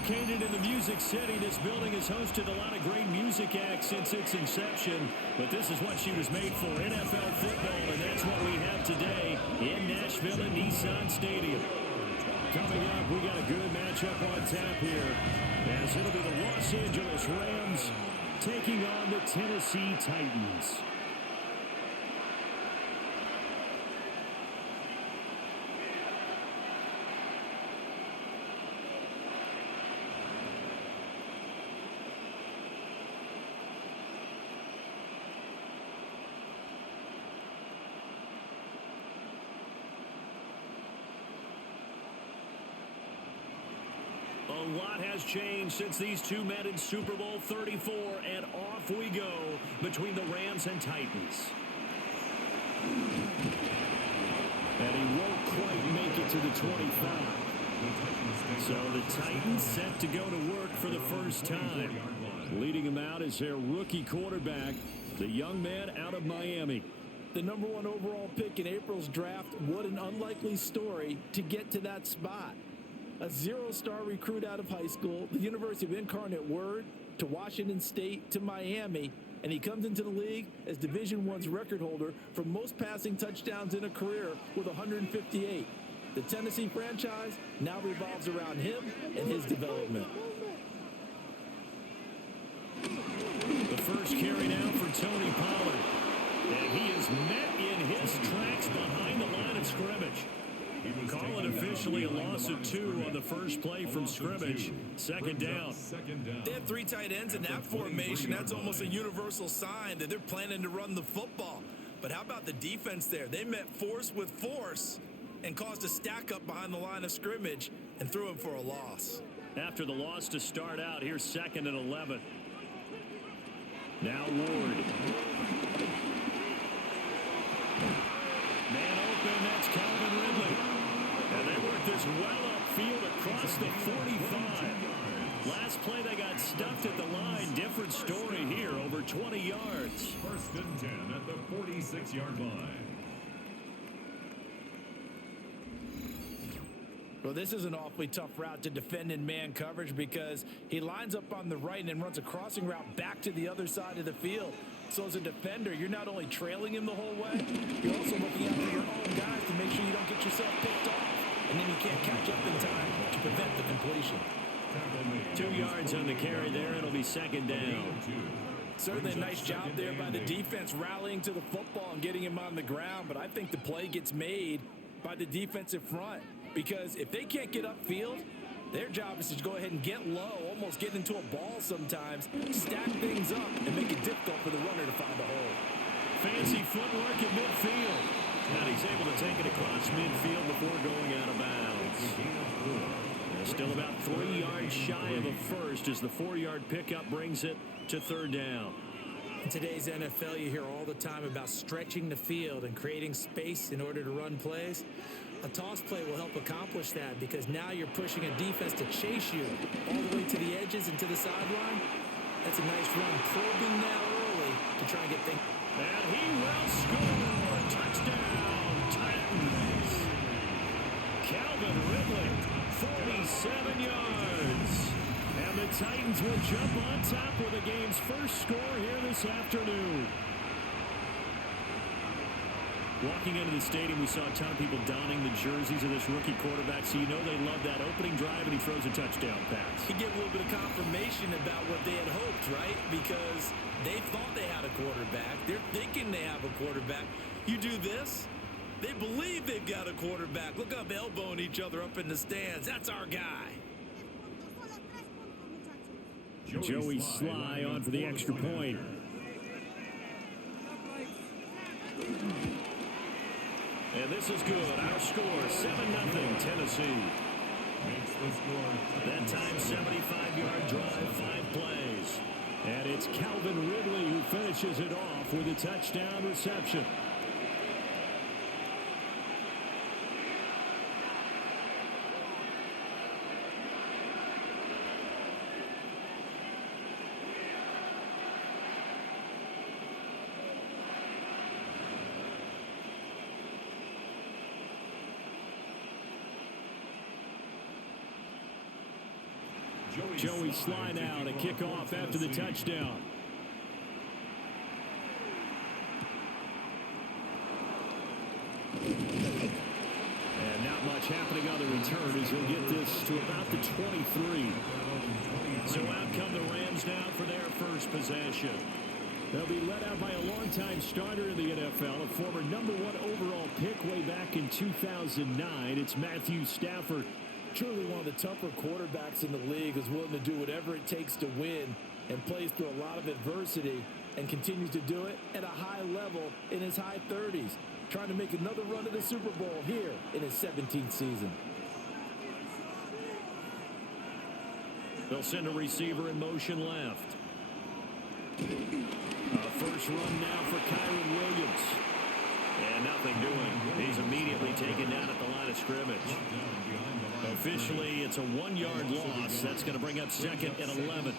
Located in the Music City, this building has hosted a lot of great music acts since its inception. But this is what she was made for, NFL football, and that's what we have today in Nashville at Nissan Stadium. Coming up, we got a good matchup on tap here, as it'll be the Los Angeles Rams taking on the Tennessee Titans. A lot has changed since these two met in Super Bowl 34, and off we go between the Rams and Titans. And he won't quite make it to the 25. So the Titans set to go to work for the first time. Leading him out is their rookie quarterback, the young man out of Miami. The number 1 overall pick in April's draft. What an unlikely story to get to that spot. A 0-star recruit out of high school, the University of Incarnate Word, to Washington State, to Miami, and he comes into the league as Division I's record holder for most passing touchdowns in a career with 158. The Tennessee franchise now revolves around him and his development. The first carry now for Tony Pollard. And he is met in his tracks behind the line of scrimmage. Call it officially a loss of 2 on the first play from scrimmage. Second down. They have 3 tight ends in that formation. That's almost a universal sign that they're planning to run the football. But how about the defense there? They met force with force and caused a stack up behind the line of scrimmage and threw him for a loss. After the loss to start out, here's 2nd and 11. Now Ward. Man open, that's Calvin Ridley. And they work this well upfield across the 45. Last play they got stuffed at the line. Different story here, over 20 yards. 1st and 10 at the 46-yard line. Well, this is an awfully tough route to defend in man coverage because he lines up on the right and then runs a crossing route back to the other side of the field. So as a defender, you're not only trailing him the whole way, you're also looking out for your own guys to make sure you don't get yourself picked off. And then you can't catch up in time to prevent the completion. 2 yards on the carry there. It'll be 2nd down. Certainly a nice job there by the defense rallying to the football and getting him on the ground. But I think the play gets made by the defensive front. Because if they can't get upfield, their job is to go ahead and get low, almost get into a ball sometimes, stack things up, and make it difficult for the runner to find a hole. Fancy footwork at midfield. And he's able to take it across midfield before going out of bounds. They're still about 3 yards shy of a first as the 4-yard pickup brings it to 3rd down. In today's NFL, you hear all the time about stretching the field and creating space in order to run plays. A toss play will help accomplish that because now you're pushing a defense to chase you all the way to the edges and to the sideline. That's a nice run, probing now early to try and get things. And he will score. Touchdown, Titans. Calvin Ridley, 47 yards. And the Titans will jump on top with the game's first score here this afternoon. Walking into the stadium, we saw a ton of people donning the jerseys of this rookie quarterback, so you know they love that opening drive, and he throws a touchdown pass. He gave a little bit of confirmation about what they had hoped, right? Because they thought they had a quarterback. They're thinking they have a quarterback. You do this, they believe they've got a quarterback. Look up, elbowing each other up in the stands. That's our guy. Joey Sly on for the extra point. And this is good. Our score, 7-0 Tennessee. That time, 75-yard drive, 5 plays. And it's Calvin Ridley who finishes it off with a touchdown reception. Joey slide out, a kickoff after the touchdown. And not much happening on the return as he'll get this to about the 23. So out come the Rams now for their first possession. They'll be led out by a longtime starter in the NFL, a former #1 overall pick way back in 2009. It's Matthew Stafford. Truly one of the tougher quarterbacks in the league, is willing to do whatever it takes to win and plays through a lot of adversity and continues to do it at a high level in his high 30s. Trying to make another run at the Super Bowl here in his 17th season. They'll send a receiver in motion left. First run now for Kyron Williams. And nothing doing. He's immediately taken down at the line of scrimmage. Officially, it's a 1-yard loss. That's going to bring up second and 11.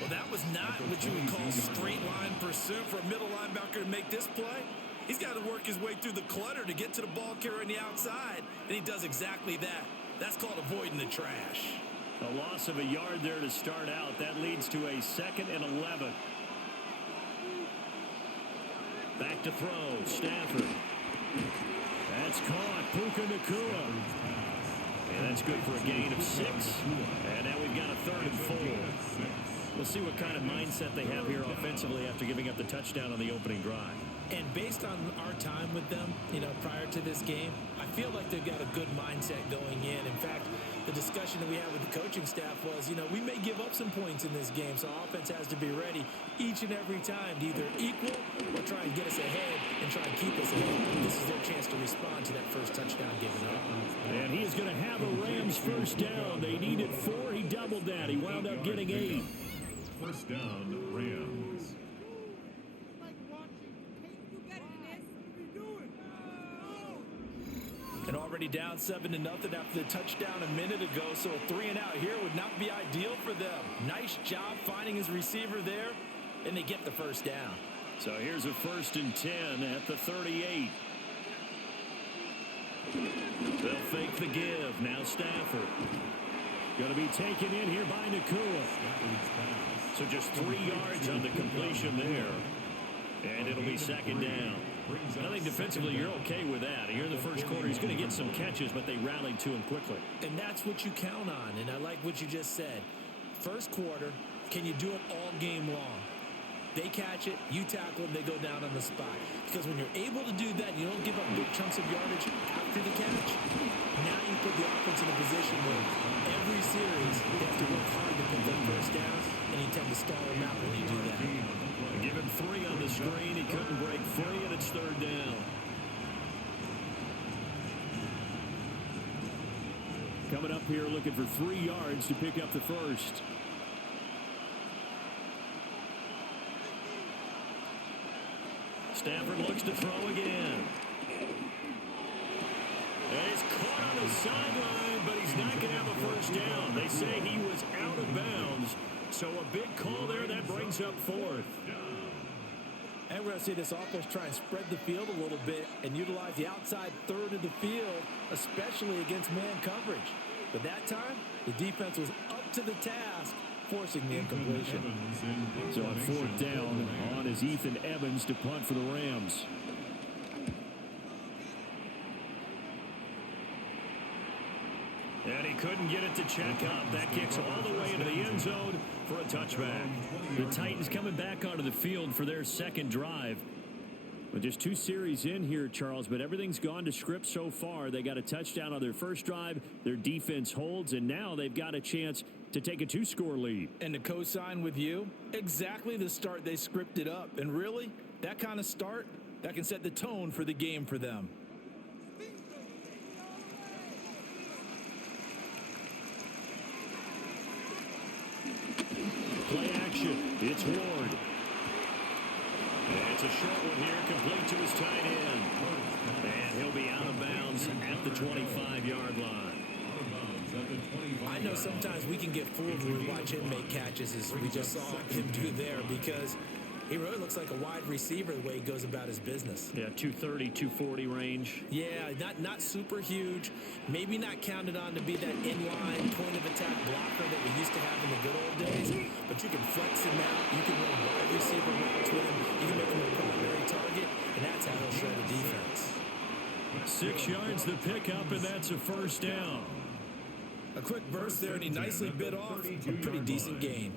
Well, that was not what you would call straight line pursuit for a middle linebacker to make this play. He's got to work his way through the clutter to get to the ball carrier on the outside, and he does exactly that. That's called avoiding the trash. A loss of a yard there to start out. That leads to a second and 11. Back to throw. Stafford. That's caught. Puka Nacua. And that's good for a gain of 6. And now we've got a 3rd and 4. We'll see what kind of mindset they have here offensively after giving up the touchdown on the opening drive. And based on our time with them, prior to this game, I feel like they've got a good mindset going in. In fact, the discussion that we had with the coaching staff was, we may give up some points in this game, so offense has to be ready each and every time to either equal or try and get us ahead and try and keep us ahead. This is their chance to respond to that first touchdown given up. And he is going to have a Rams first down. They needed 4. He doubled that. He wound up getting 8. First down, Rams. And already down 7-0 after the touchdown a minute ago, so a 3 and out here would not be ideal for them. Nice job finding his receiver there, and they get the first down. So here's a 1st and 10 at the 38. They'll fake the give. Now Stafford. Going to be taken in here by Nacua. So just 3 yards on the completion there. And it'll be second down. I think defensively you're okay with that. Here in the first quarter, he's going to get some catches, but they rallied to him quickly. And that's what you count on, and I like what you just said. First quarter, can you do it all game long? They catch it, you tackle them, they go down on the spot. Because when you're able to do that, you don't give up big chunks of yardage after the catch, now you put the offense in a position where every series they have to work hard to pick up first downs, and you tend to stall them out when you do that. Give him 3 on the screen. He couldn't break free, and it's 3rd down. Coming up here looking for 3 yards to pick up the first. Stafford looks to throw again. And he's caught on the sideline, but he's not going to have a first down. They say he was out of bounds. So a big call there that brings up 4th. And we're going to see this offense try and spread the field a little bit and utilize the outside third of the field, especially against man coverage. But that time, the defense was up to the task, forcing the incompletion. So on 4th down, on is Ethan Evans to punt for the Rams. And he couldn't get it to check up. That kicks all the way into the end zone for a touchback. The Titans coming back onto the field for their second drive. But just 2 series in here, Charles, but everything's gone to script so far. They got a touchdown on their first drive. Their defense holds, and now they've got a chance to take a 2-score lead. And to co-sign with you, exactly the start they scripted up. And really, that kind of start, that can set the tone for the game for them. Play action. It's Ward. And it's a short one here, complete to his tight end. And he'll be out of bounds at the 25-yard line. I know sometimes we can get fooled when we watch him make catches, as we just saw him do there, because He really looks like a wide receiver the way he goes about his business. Yeah, 230, 240 range. Yeah, not super huge. Maybe not counted on to be that inline point-of-attack blocker that we used to have in the good old days. But you can flex him out. You can run wide receiver routes with him. You can make him a primary target, and that's how he'll show the defense. 6 yards the pickup, and that's a first down. A quick burst there, and he nicely bit off a pretty decent gain.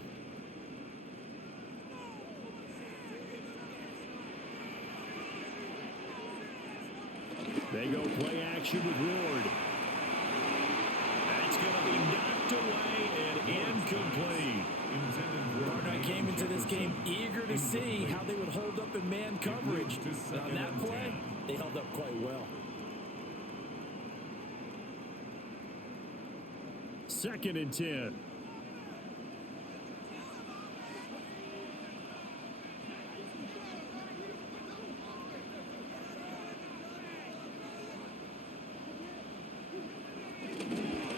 They go play action with Ward. That's going to be knocked away and incomplete. Barnett came into this game eager to see how they would hold up in man coverage. And on that play, they held up quite well. 2nd and 10.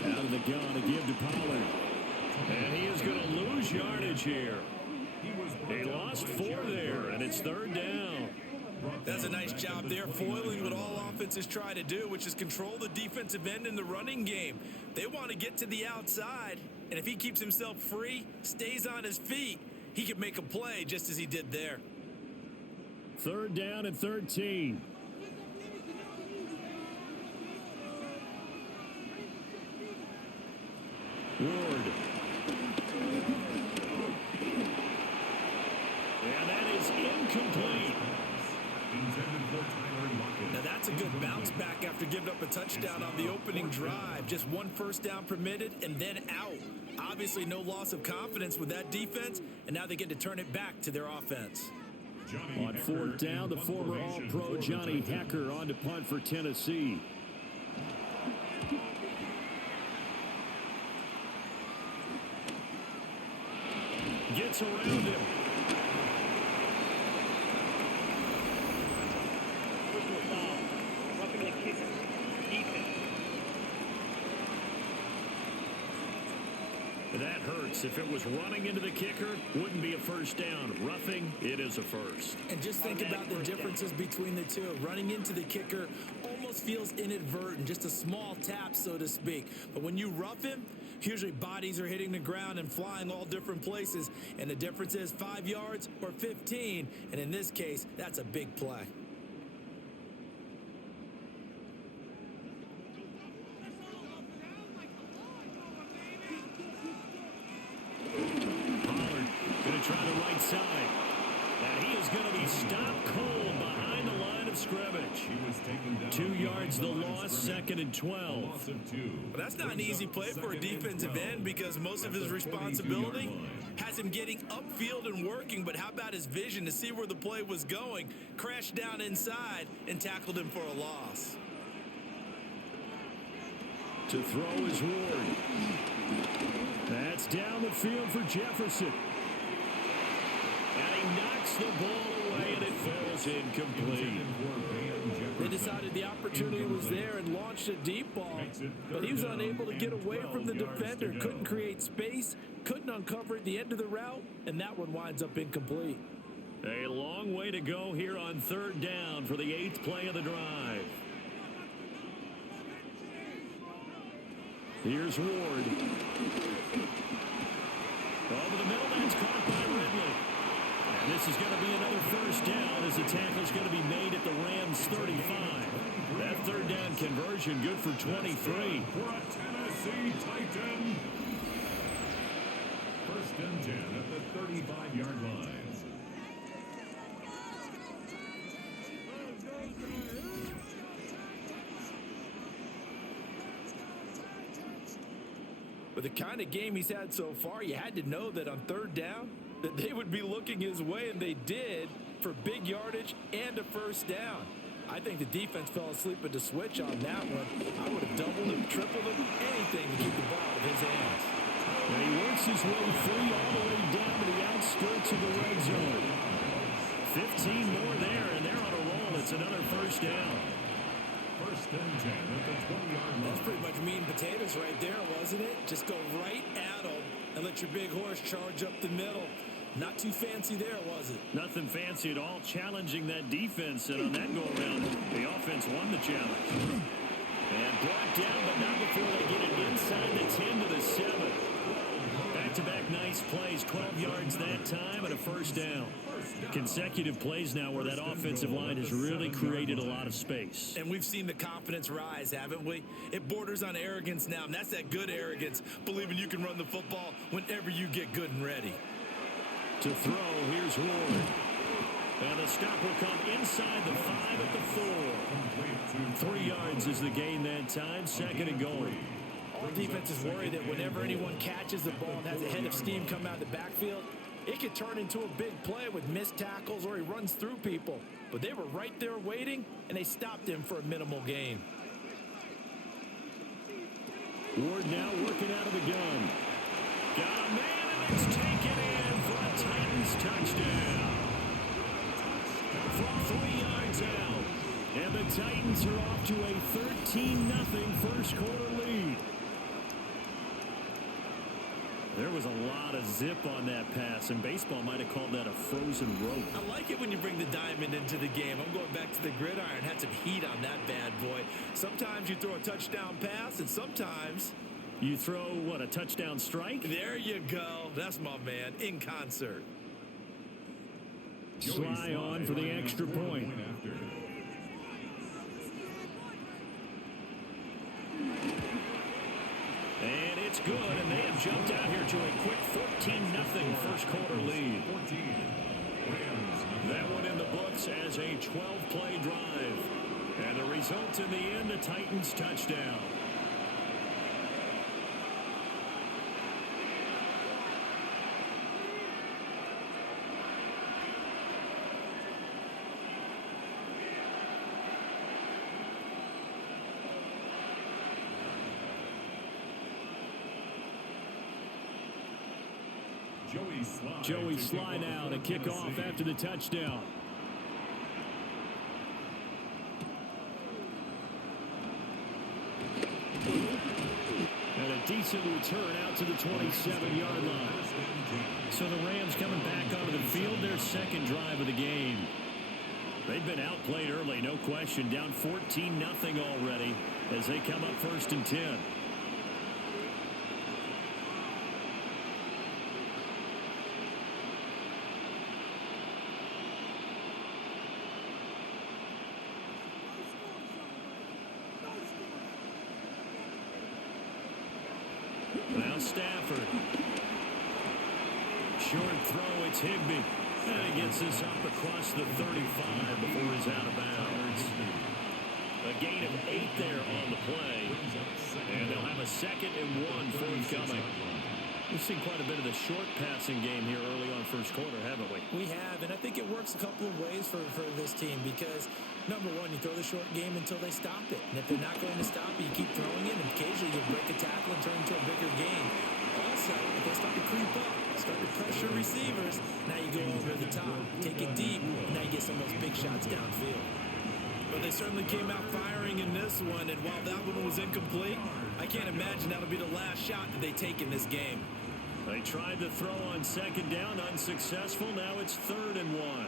Out of the gun to give to Pollard. And he is going to lose yardage here. He lost 4 there, and it's 3rd down. That's a nice job there, foiling what all offenses try to do, which is control the defensive end in the running game. They want to get to the outside, and if he keeps himself free, stays on his feet, he can make a play just as he did there. 3rd down and 13. Ward. And that is incomplete. Now that's a good bounce back after giving up a touchdown on the opening drive. Just 1 first down permitted and then out. Obviously no loss of confidence with that defense, and now they get to turn it back to their offense. On 4th down, the former All-Pro Johnny Hekker on to punt for Tennessee. Gets around him. That hurts. If it was running into the kicker, wouldn't be a first down. Roughing, it is a first. And just think about the differences between the two. Running into the kicker almost feels inadvertent, just a small tap, so to speak. But when you rough him, usually bodies are hitting the ground and flying all different places. And the difference is 5 yards or 15. And in this case, that's a big play. Pollard going to try the right side. And he is going to be stopped cold behind the line of scrimmage. 2 yards the loss, 2nd and 12. But that's not an easy play for a defensive end because most of his responsibility has him getting upfield and working. But how about his vision to see where the play was going? Crashed down inside and tackled him for a loss. To throw is Ward. That's down the field for Jefferson. And he knocks the ball away, and it falls incomplete. They decided the opportunity was there and launched a deep ball, but he was unable to get away from the defender. Couldn't create space, couldn't uncover at the end of the route, and that one winds up incomplete. A long way to go here on 3rd down for the 8th play of the drive. Here's Ward. Over the middle, that's caught by Ridley. And this is going to be another first down as the tackle's going to be made at the Rams 35. That 3rd down conversion good for 23. For a Tennessee Titan. 1st and 10 at the 35-yard line. With the kind of game he's had so far, you had to know that on 3rd down, that they would be looking his way, and they did, for big yardage and a first down. I think the defense fell asleep at the switch on that one. I would have doubled him, tripled him, anything to keep the ball out of his hands. And he works his way free all the way down to the outskirts of the red zone. 15 more there, and they're on a roll. It's another first down. 1st and 10 at the 20-yard line. That's pretty much meat and potatoes right there, wasn't it? Just go right at them and let your big horse charge up the middle. Not too fancy there, was it? Nothing fancy at all, challenging that defense. And on that go-around, the offense won the challenge. And brought down, but not before they get it inside the 10 to the 7. Back-to-back nice plays, 12 yards that time, and a first down. Consecutive plays now where that offensive line has really created a lot of space. And we've seen the confidence rise, haven't we? It borders on arrogance now, and that's that good arrogance, believing you can run the football whenever you get good and ready. To throw, here's Ward. And the stop will come inside the 5 at the 4. 3 yards is the gain that time, second and goal. All defenses worry that whenever anyone catches the ball and has a head of steam come out of the backfield, it could turn into a big play with missed tackles or he runs through people. But they were right there waiting, and they stopped him for a minimal gain. Ward now working out of the gun. Got a man, and it's taken in for a Titans touchdown. From 3 yards out. And the Titans are off to a 13-0 first quarter lead. There was a lot of zip on that pass, and baseball might have called that a frozen rope. I like it when you bring the diamond into the game. I'm going back to the gridiron. Had some heat on that bad boy. Sometimes you throw a touchdown pass, and sometimes you throw, what, a touchdown strike? There you go. That's my man, in concert. Sly on for the extra point. And it's good, and they have jumped out here to a quick 14-0 first quarter lead. That one in the books as a 12-play drive. And the result in the end, the Titans touchdown. Joey Sly now to kick off after the touchdown. And a decent return out to the 27-yard line. So the Rams coming back onto the field, their second drive of the game. They've been outplayed early, no question. Down 14-0 already as they come up 1st and 10. Now Stafford. Short throw, it's Higbee. And he gets this up across the 35 before he's out of bounds. A gain of 8 there on the play. And they'll have a 2nd and 1 forthcoming. We've seen quite a bit of the short passing game here early on first quarter, haven't we? We have, and I think it works a couple of ways for this team because, number one, you throw the short game until they stop it. And if they're not going to stop it, you keep throwing it, and occasionally you break a tackle and turn into a bigger game. Also, if they start to creep up, start to pressure receivers, now you go over the top, take it deep, and now you get some of those big shots downfield. But they certainly came out firing in this one, and while that one was incomplete, I can't imagine that'll be the last shot that they take in this game. They tried to throw on 2nd down, unsuccessful. Now it's 3rd and 1.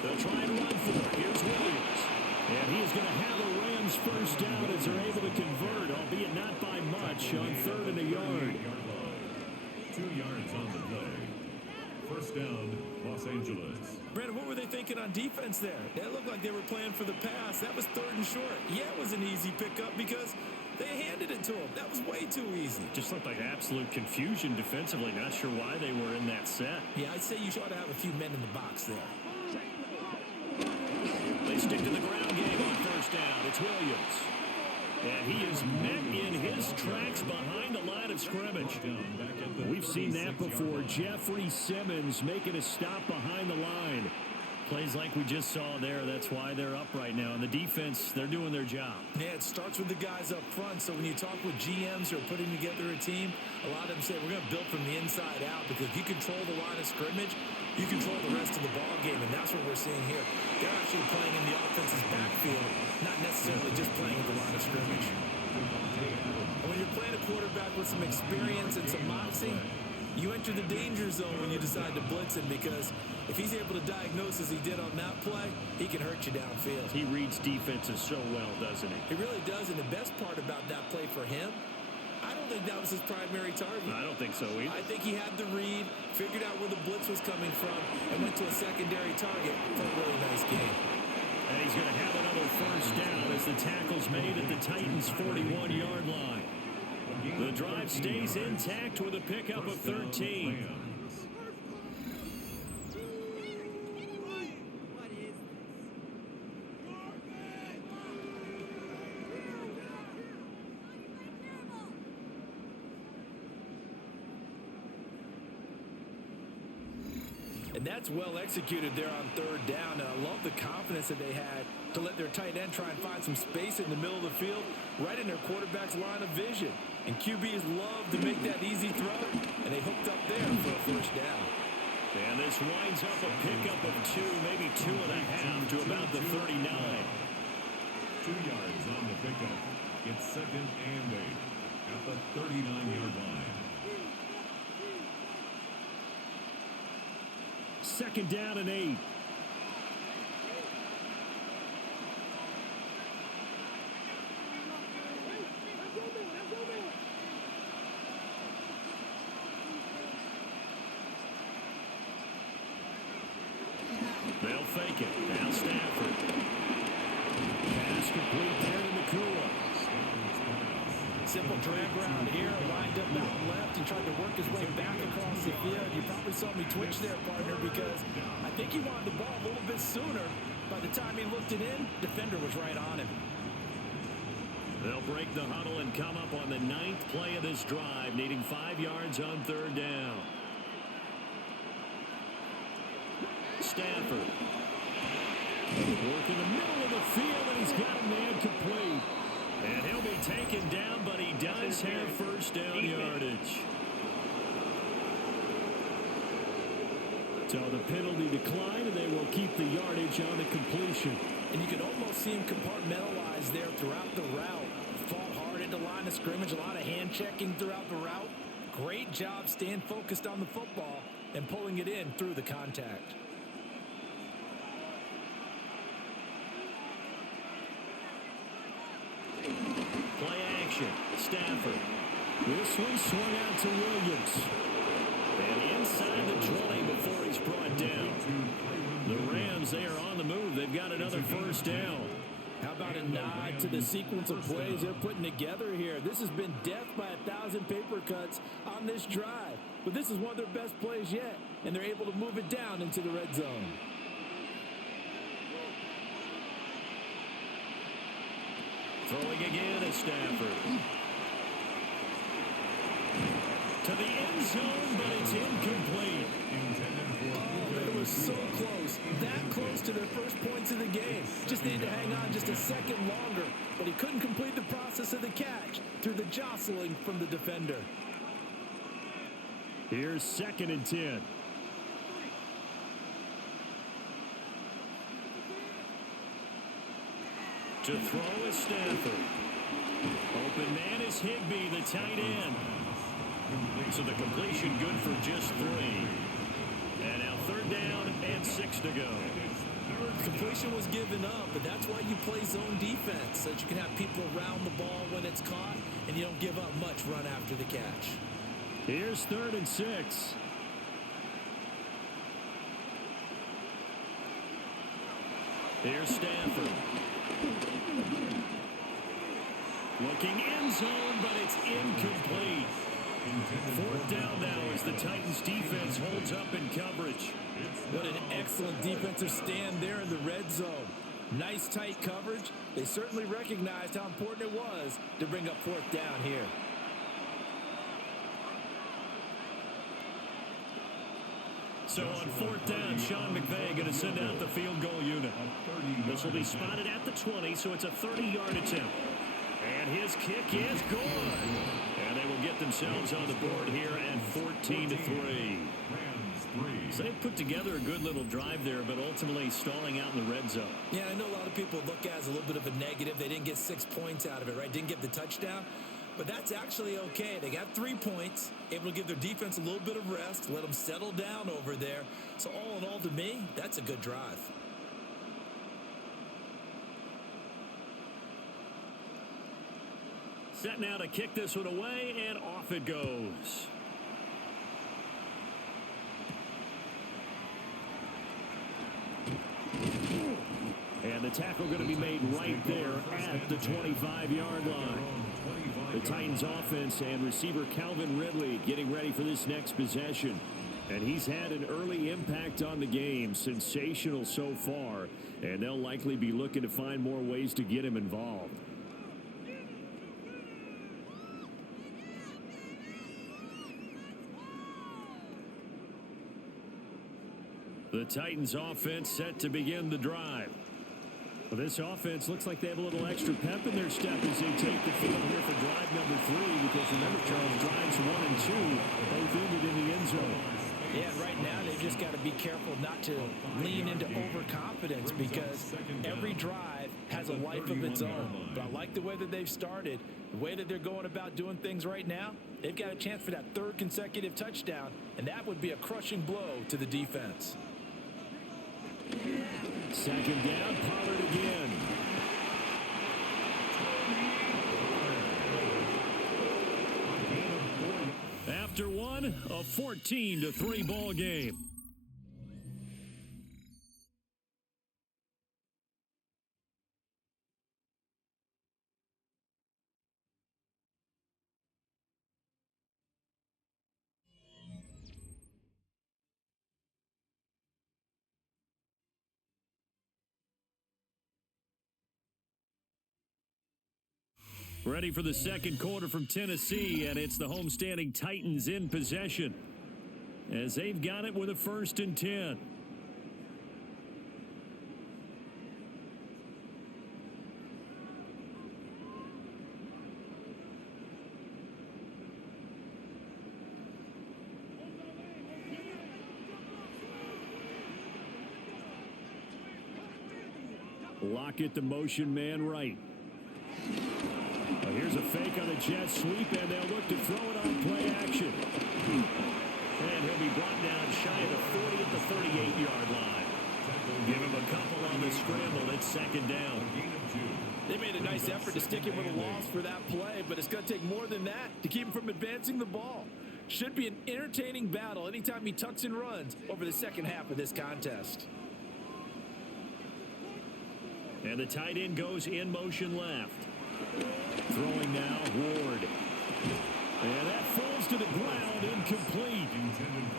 They'll try and run for it. Here's Williams. And he is going to have a Rams first down as they're able to convert, albeit not by much, on 3rd and a yard. 2 yards on the play. First down, Los Angeles. Brandon, what were they thinking on defense there? That looked like they were playing for the pass. That was 3rd and short. Yeah, it was an easy pickup because they handed it to him. That was way too easy. Just looked like absolute confusion defensively. Not sure why they were in that set. Yeah, I'd say you ought to have a few men in the box there. They stick to the ground game on 1st down. It's Williams. And he is met in his tracks behind the line of scrimmage. We've seen that before. Jeffrey Simmons making a stop behind the line. Plays like we just saw there. That's why they're up right now. And the defense, they're doing their job. Yeah, it starts with the guys up front. So when you talk with GMs who are putting together a team, a lot of them say we're going to build from the inside out because if you control the line of scrimmage, you control the rest of the ball game, and that's what we're seeing here. They're actually playing in the offense's backfield, not necessarily just playing at the line of scrimmage. And when you're playing at quarterback with some experience and some moxie, you enter the danger zone when you decide to blitz him, because if he's able to diagnose as he did on that play, he can hurt you downfield. He reads defenses so well, doesn't he? He really does, and the best part about that play for him, I don't think that was his primary target. I don't think so either. I think he had the read, figured out where the blitz was coming from, and went to a secondary target for a really nice game. And he's going to have another first down as the tackle's made at the Titans' 41-yard line. The drive stays intact with a pickup of 13. And that's well executed there on third down. And I love the confidence that they had to let their tight end try and find some space in the middle of the field, right in their quarterback's line of vision. And QBs love to make that easy throw, and they hooked up there for a first down. And this winds up a pickup of 2, maybe 2.5 to about the 39. 2 yards on the pickup. It's 2nd and 8 at the 39-yard line. 2nd down and 8. They'll fake it. Now Stafford. Pass complete there to Nakua. Simple drag around here, lined up out left and tried to work his way back across the field. You probably saw me twitch there, partner, because I think he wanted the ball a little bit sooner. By the time he looked it in, defender was right on him. They'll break the huddle and come up on the 9th play of this drive, needing 5 yards on third down. Stafford. Work in the middle of the field, and he's got a man complete. And he'll be taken down, but he does have first down yardage. So the penalty declined, and they will keep the yardage on the completion. And you can almost see him compartmentalize there throughout the route. Fought hard into line of scrimmage, a lot of hand checking throughout the route. Great job staying focused on the football and pulling it in through the contact. Play action. Stafford. This one swung out to Williams. And inside the 20 before he's brought down. The Rams, they are on the move. They've got another first down. How about a nod to the sequence of plays they're putting together here? This has been death by 1,000 paper cuts on this drive. But this is one of their best plays yet, and they're able to move it down into the red zone. Throwing again is Stafford. To the end zone, but it's incomplete. Oh, it was so close. That close to their first points of the game. Just needed to hang on just a second longer. But he couldn't complete the process of the catch through the jostling from the defender. Here's 2nd and 10. To throw is Stafford. Open man is Higbee, the tight end. So the completion good for just 3. And now 3rd down and 6 to go. Completion was given up, but that's why you play zone defense, so that you can have people around the ball when it's caught, and you don't give up much run after the catch. Here's 3rd and 6. Here's Stafford. Looking end zone, but it's incomplete. 4th down now as the Titans defense holds up in coverage. What an excellent defensive stand there in the red zone. Nice tight coverage. They certainly recognized how important it was to bring up 4th down here. So on 4th down, Sean McVay going to send out the field goal unit. This will be spotted at the 20, so it's a 30-yard attempt. And his kick is good. And they will get themselves on the board here at 14-3. So they put together a good little drive there, but ultimately stalling out in the red zone. Yeah, I know a lot of people look at it as a little bit of a negative. They didn't get 6 points out of it, right? Didn't get the touchdown. But that's actually okay. They got 3 points, able to give their defense a little bit of rest, let them settle down over there. So all in all, to me, that's a good drive. Set now to kick this one away, and off it goes. And the tackle going to be made right there at the 25-yard line. The Titans offense and receiver Calvin Ridley getting ready for this next possession. And he's had an early impact on the game. Sensational so far. And they'll likely be looking to find more ways to get him involved. The Titans offense set to begin the drive. Well, this offense looks like they have a little extra pep in their step as they take the field here for drive number 3, because remember, Charles, drives 1 and 2 both ended in the end zone. Yeah, right now they've just got to be careful not to lean into overconfidence, because every drive has a life of its own. But I like the way that they've started, the way that they're going about doing things right now. They've got a chance for that 3rd consecutive touchdown, and that would be a crushing blow to the defense. Second down, Pollard again. After one, a 14-3 ball game. Ready for the second quarter from Tennessee, and it's the homestanding Titans in possession as they've got it with a 1st and 10. Lockett, the motion man right. Here's a fake on the jet sweep, and they'll look to throw it on play action. And he'll be brought down shy of the 40 at the 38-yard line. Give him a couple on the scramble. It's 2nd down. They made a nice effort to stick him with a loss for that play, but it's going to take more than that to keep him from advancing the ball. Should be an entertaining battle anytime he tucks and runs over the second half of this contest. And the tight end goes in motion left. Throwing now, Ward. And that falls to the ground, incomplete.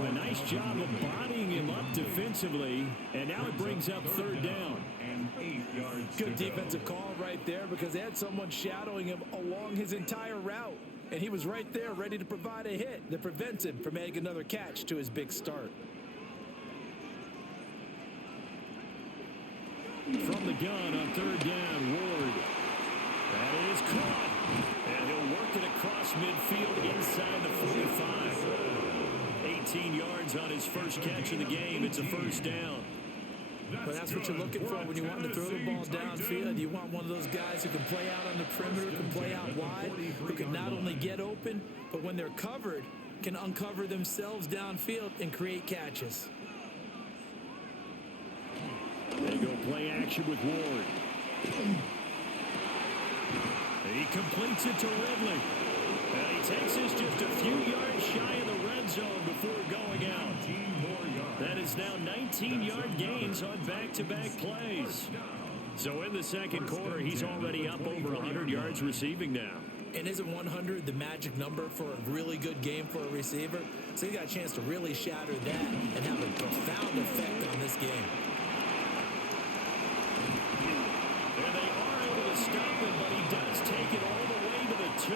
A nice job of bodying him up defensively, and now it brings up 3rd down. Good defensive call right there, because they had someone shadowing him along his entire route, and he was right there ready to provide a hit that prevents him from making another catch to his big start. From the gun on 3rd down, Ward. That is caught. And he'll work it across midfield inside the 45. 18 yards on his first catch of the game. It's a 1st down. Well, that's what you're looking for when you want to throw the ball downfield. You want one of those guys who can play out on the perimeter, can play out wide, who can not only get open, but when they're covered, can uncover themselves downfield and create catches. They go play action with Ward. He completes it to Ridley. And he takes us just a few yards shy of the red zone before going out. That is now 19-yard gains on back-to-back plays. So in the second quarter, he's already up over 100 yards receiving now. And isn't 100 the magic number for a really good game for a receiver? So he got a chance to really shatter that and have a profound effect on this game. And they are able to stop him, but he does take it all the way to the 2.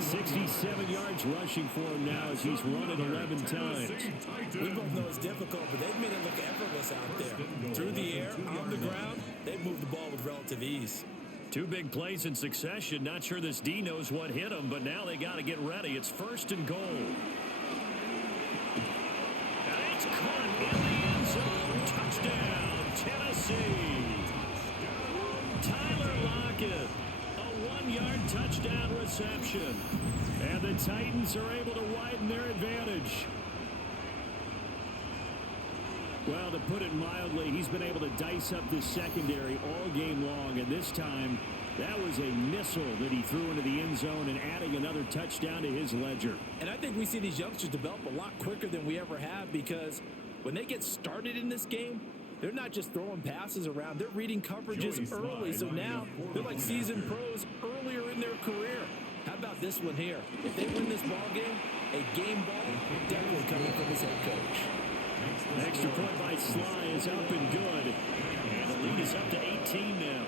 67 yards rushing for him now as he's run it 11 times. We both know it's difficult, but they've made it look effortless out there. Through the air, on the ground, they've moved the ball with relative ease. 2 big plays in succession. Not sure this D knows what hit him, but now they got to get ready. It's 1st and goal. And it's caught in the end zone. Touchdown, Tennessee. Tyler Lockett. A 1-yard touchdown reception. interception. And the Titans are able to widen their advantage. Well, to put it mildly, he's been able to dice up this secondary all game long, and this time that was a missile that he threw into the end zone and adding another touchdown to his ledger. And I think we see these youngsters develop a lot quicker than we ever have, because when they get started in this game, they're not just throwing passes around. They're reading coverages early. So now they're like seasoned pros earlier in their career. How about this one here? If they win this ball game, a game ball definitely coming from his head coach. Extra point by Sly is up and good. And the lead is up to 18 now.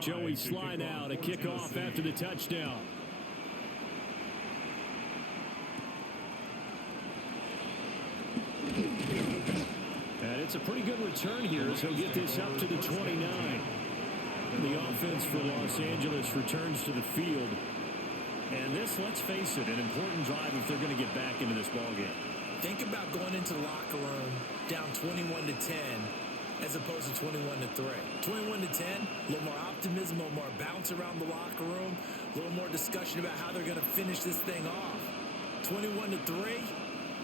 Joey Sly now to kick off after the touchdown. And it's a pretty good return here as he'll get this up to the 29. The offense for Los Angeles returns to the field. And this, let's face it, an important drive if they're going to get back into this ballgame. Think about going into the locker room down 21-10. As opposed to 21-3. 21-10, a little more optimism, a little more bounce around the locker room, a little more discussion about how they're going to finish this thing off. 21-3,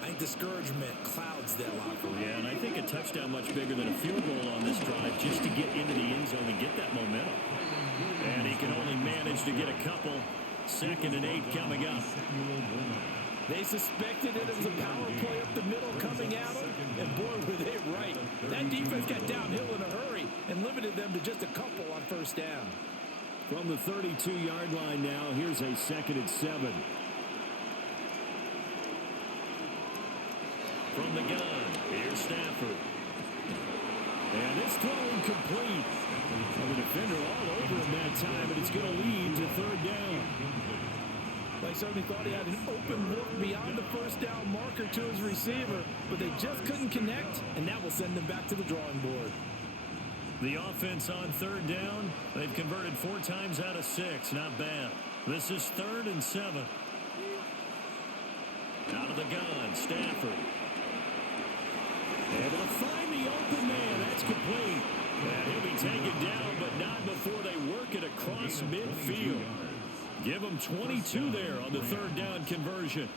I think discouragement clouds that locker room. Yeah, and I think a touchdown much bigger than a field goal on this drive just to get into the end zone and get that momentum. And he can only manage to get a couple. 2nd and 8 coming up. They suspected it was a power play up the middle coming at them, and boy, were they right. That defense got downhill in a hurry and limited them to just a couple on first down. From the 32-yard line now, here's a 2nd and 7. From the gun, here's Stafford. And it's throw incomplete. The defender all over him that time, and it's going to lead to 3rd down. They certainly thought he had an open look beyond the first down marker to his receiver, but they just couldn't connect, and that will send them back to the drawing board. The offense on 3rd down, they've converted 4 times out of 6. Not bad. This is 3rd and 7. Out of the gun, Stafford. Able to find the open man. That's complete. And he'll be taken down, but not before they work it across midfield. Give them 22 there on the 3rd down conversion.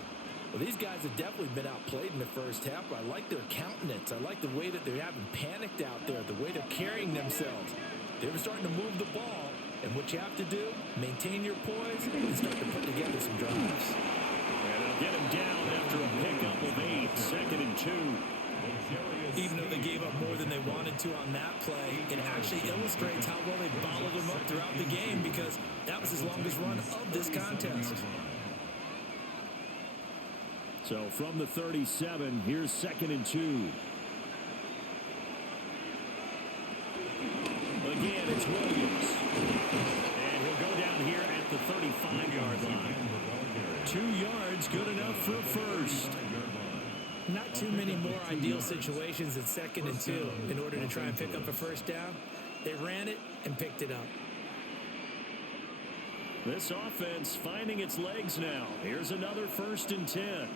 Well, these guys have definitely been outplayed in the first half. I like their countenance. I like the way that they haven't panicked out there, the way they're carrying themselves. They were starting to move the ball, and what you have to do, maintain your poise and start to put together some drives. And they'll get him down after a pickup of 8, 2nd and 2. Even though they gave up more than they wanted to on that play, it actually illustrates how well they bottled them up throughout the game, because that was his longest run of this contest. So from the 37, here's 2nd and 2. Again, it's Williams. And he'll go down here at the 35-yard line. 2 yards, good enough for a first. Not too many more ideal situations at 2nd and 2 in order to try and pick up a first down. They ran it and picked it up. This offense finding its legs now. Here's another 1st and 10.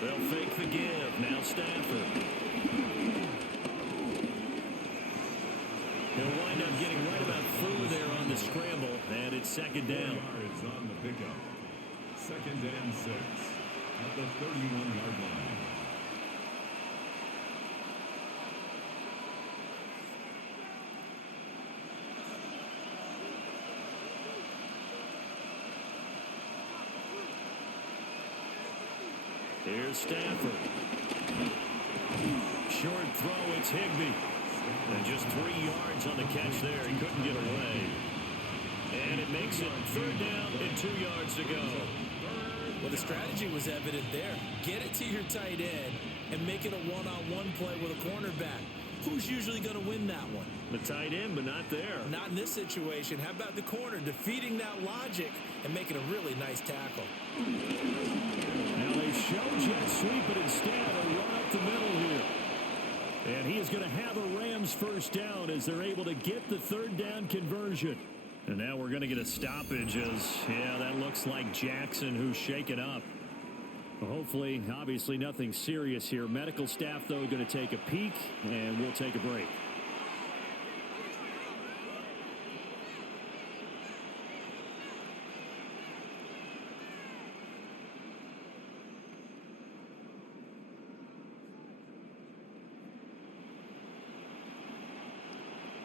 They'll fake the give. Now Stafford. He'll wind up getting right about through there on the scramble, and it's 2nd down. Yards on the pickup. 2nd and 6 at the 31-yard line. Here's Stafford. Short throw, it's Higbee. And just 3 yards on the catch there. He couldn't get away. And it makes it 3rd down and 2 yards to go. Well, the strategy was evident there. Get it to your tight end and make it a one-on-one play with a cornerback. Who's usually going to win that one? The tight end, but not there. Not in this situation. How about the corner defeating that logic and making a really nice tackle? Now they show jet sweep, but instead a run up the middle here. And he is going to have a Rams first down as they're able to get the third down conversion. And now we're going to get a stoppage as, yeah, that looks like Jackson who's shaken up. Well, hopefully, obviously nothing serious here. Medical staff, though, going to take a peek, and we'll take a break.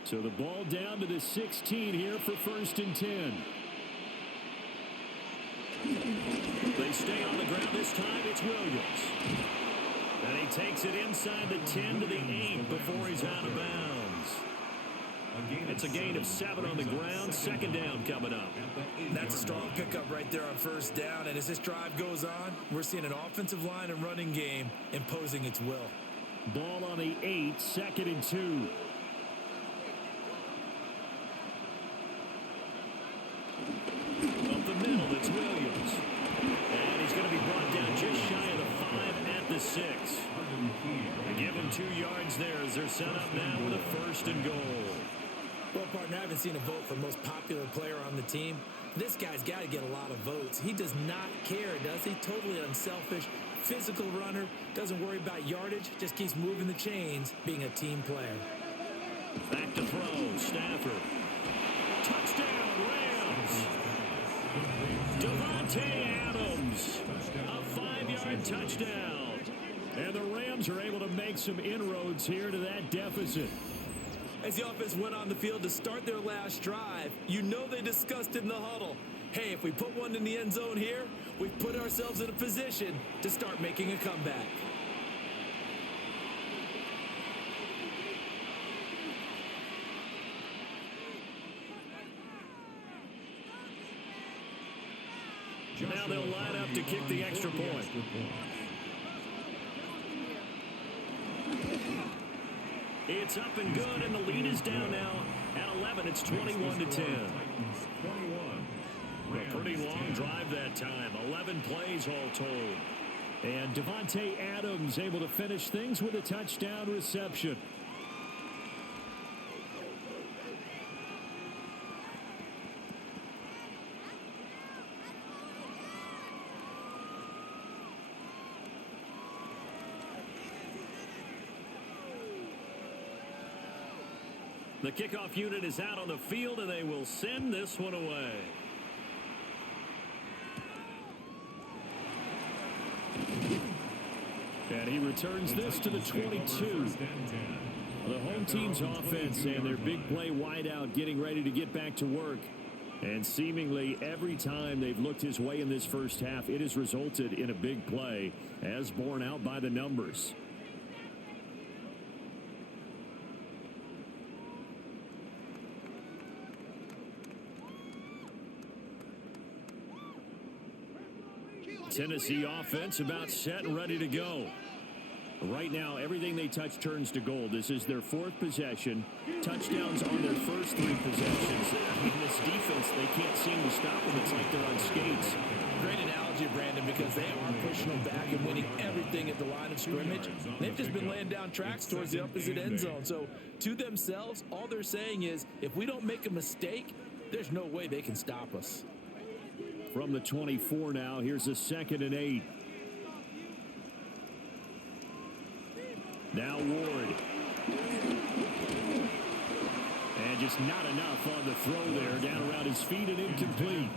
So the ball down to the 16 here for 1st and 10. They stay on the ground this time. It's Williams. And he takes it inside the 10 to the 8 before he's out of bounds. It's a gain of 7 on the ground. 2nd down coming up. That's a strong pickup right there on 1st down. And as this drive goes on, we're seeing an offensive line and running game imposing its will. Ball on the 8, 2nd and 2. Up the middle, it's Williams. And he's going to be brought down just shy of the 5 at the 6. They give him 2 yards there as they're set up now with a 1st and goal. Well, partner, I haven't seen a vote for most popular player on the team. This guy's got to get a lot of votes. He does not care, does he? Totally unselfish, physical runner, doesn't worry about yardage, just keeps moving the chains, being a team player. Back to throw, Stafford. Touchdown, Rams! Davante Adams, a 5-yard touchdown. And the Rams are able to make some inroads here to that deficit. As the offense went on the field to start their last drive, you know they discussed in the huddle, hey, if we put one in the end zone here, we've put ourselves in a position to start making a comeback. Now they'll line up to kick the extra point. It's up and good, and the lead is down now at 11. It's 21-10. A pretty long drive that time. 11 plays all told. And Davante Adams able to finish things with a touchdown reception. The kickoff unit is out on the field, and they will send this one away. And he returns this to the 22. The home team's offense and their big play wideout getting ready to get back to work. And seemingly every time they've looked his way in this first half, it has resulted in a big play, as borne out by the numbers. Tennessee offense about set and ready to go. Right now, everything they touch turns to gold. This is their 4th possession. Touchdowns on their first 3 possessions. In this defense, they can't seem to stop them. It's like they're on skates. Great analogy, Brandon, because they are pushing them back and winning everything at the line of scrimmage. They've just been laying down tracks towards the opposite end zone. So to themselves, all they're saying is, if we don't make a mistake, there's no way they can stop us. From the 24 now, here's a 2nd and 8. Now Ward. And just not enough on the throw there. Down around his feet and incomplete.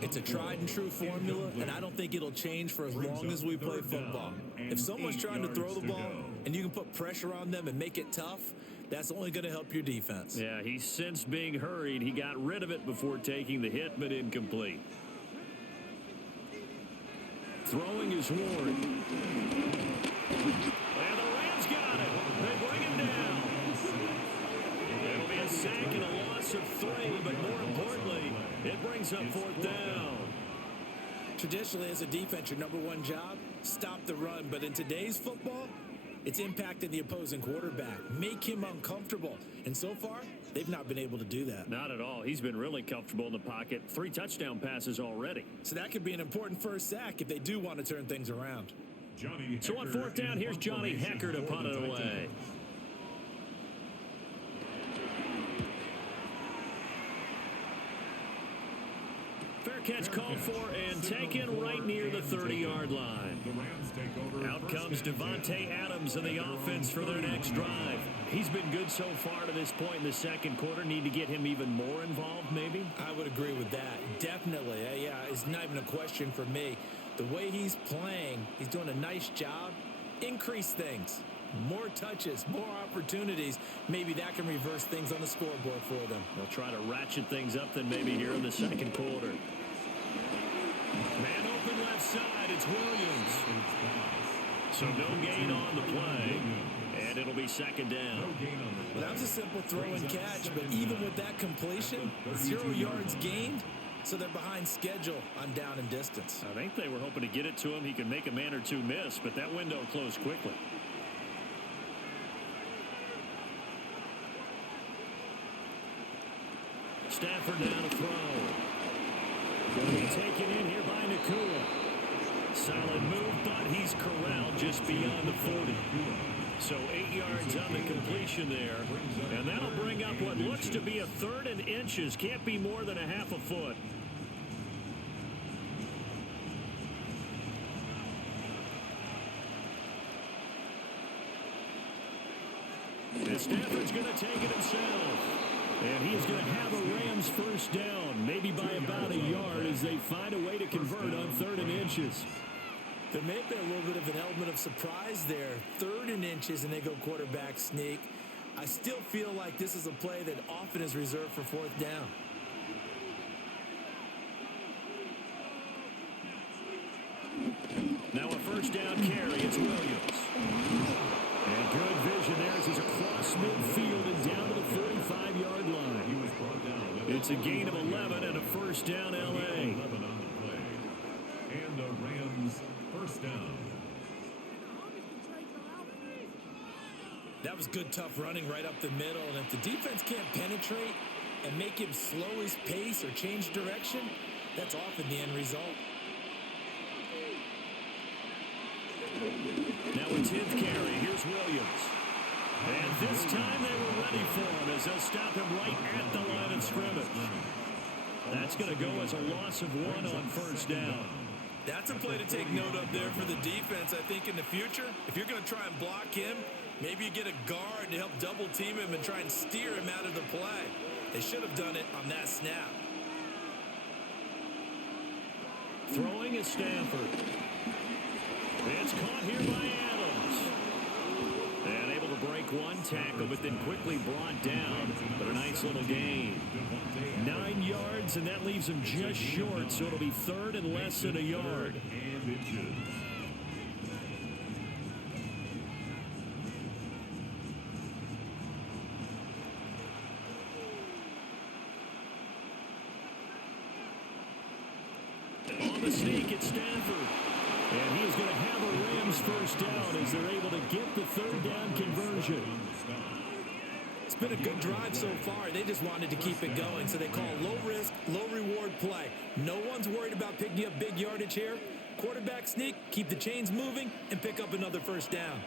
It's a tried and true formula, and I don't think it'll change for as long as we play football. If someone's trying to throw the ball and you can put pressure on them and make it tough, that's only going to help your defense. Yeah, he's since being hurried. He got rid of it before taking the hit, but incomplete. Throwing is Ward. And the Rams got it. They bring him down. It'll be a sack and a loss of 3, but more importantly, it brings up 4th down. Traditionally, as a defense, your number 1 job, stop the run. But in today's football, It's impacted the opposing quarterback, make him uncomfortable. And so far, they've not been able to do that. Not at all. He's been really comfortable in the pocket. 3 touchdown passes already. So that could be an important first sack if they do want to turn things around. So on 4th down, here's Johnny Hecker to punt it away. Fair catch called for and taken right near the 30-yard line. Out comes Devontae Adams in the offense for their next drive. He's been good so far to this point in the second quarter. Need to get him even more involved, maybe? I would agree with that. Definitely. Yeah, it's not even a question for me. The way he's playing, he's doing a nice job. Increase things. More touches, more opportunities. Maybe that can reverse things on the scoreboard for them. They'll try to ratchet things up then maybe here in the second quarter. Man open left side. It's Williams. So no gain on the play. And it'll be second down. Well, that was a simple throw and catch, but even with that completion, 0 yards gained. So they're behind schedule on down and distance. I think they were hoping to get it to him. He could make a man or two miss, but that window closed quickly. Stafford now to throw. Going to be taken in here by Nakua. Solid move, but he's corralled just beyond the 40. So 8 yards on the completion there. And that'll bring up what looks to be a 3rd and inches. Can't be more than a half a foot. And Stafford's going to take it himself. And he's going to have a Rams first down, maybe by about a yard as they find a way to convert on 3rd and inches. There may be a little bit of an element of surprise there. 3rd and inches, and they go quarterback sneak. I still feel like this is a play that often is reserved for 4th down. Now a first down carry. It's Williams. And good vision there as he's across midfield and down to the 45-yard line. It's a gain of 11 and a first down, L.A. And the Rams first down. That was good, tough running right up the middle. And if the defense can't penetrate and make him slow his pace or change direction, that's often the end result. Now a 10th carry. Here's Williams. And this time they were ready for him as they'll stop him right at the line of scrimmage. That's going to go as a loss of 1 on first down. That's a play to take note of there for the defense. I think in the future, if you're going to try and block him, maybe you get a guard to help double team him and try and steer him out of the play. They should have done it on that snap. Throwing is Stanford. It's caught here by Adams. And able to break one tackle, but then quickly brought down. But a nice little gain. 9 yards, and that leaves him just short, so it'll be 3rd and less than a yard. On the sneak, it's Stanford. And he is going to have a Rams first down as they're able to get the 3rd down conversion. It's been a good drive so far. They just wanted to keep it going, so they call low risk, low reward play. No one's worried about picking up big yardage here. Quarterback sneak, keep the chains moving, and pick up another first down.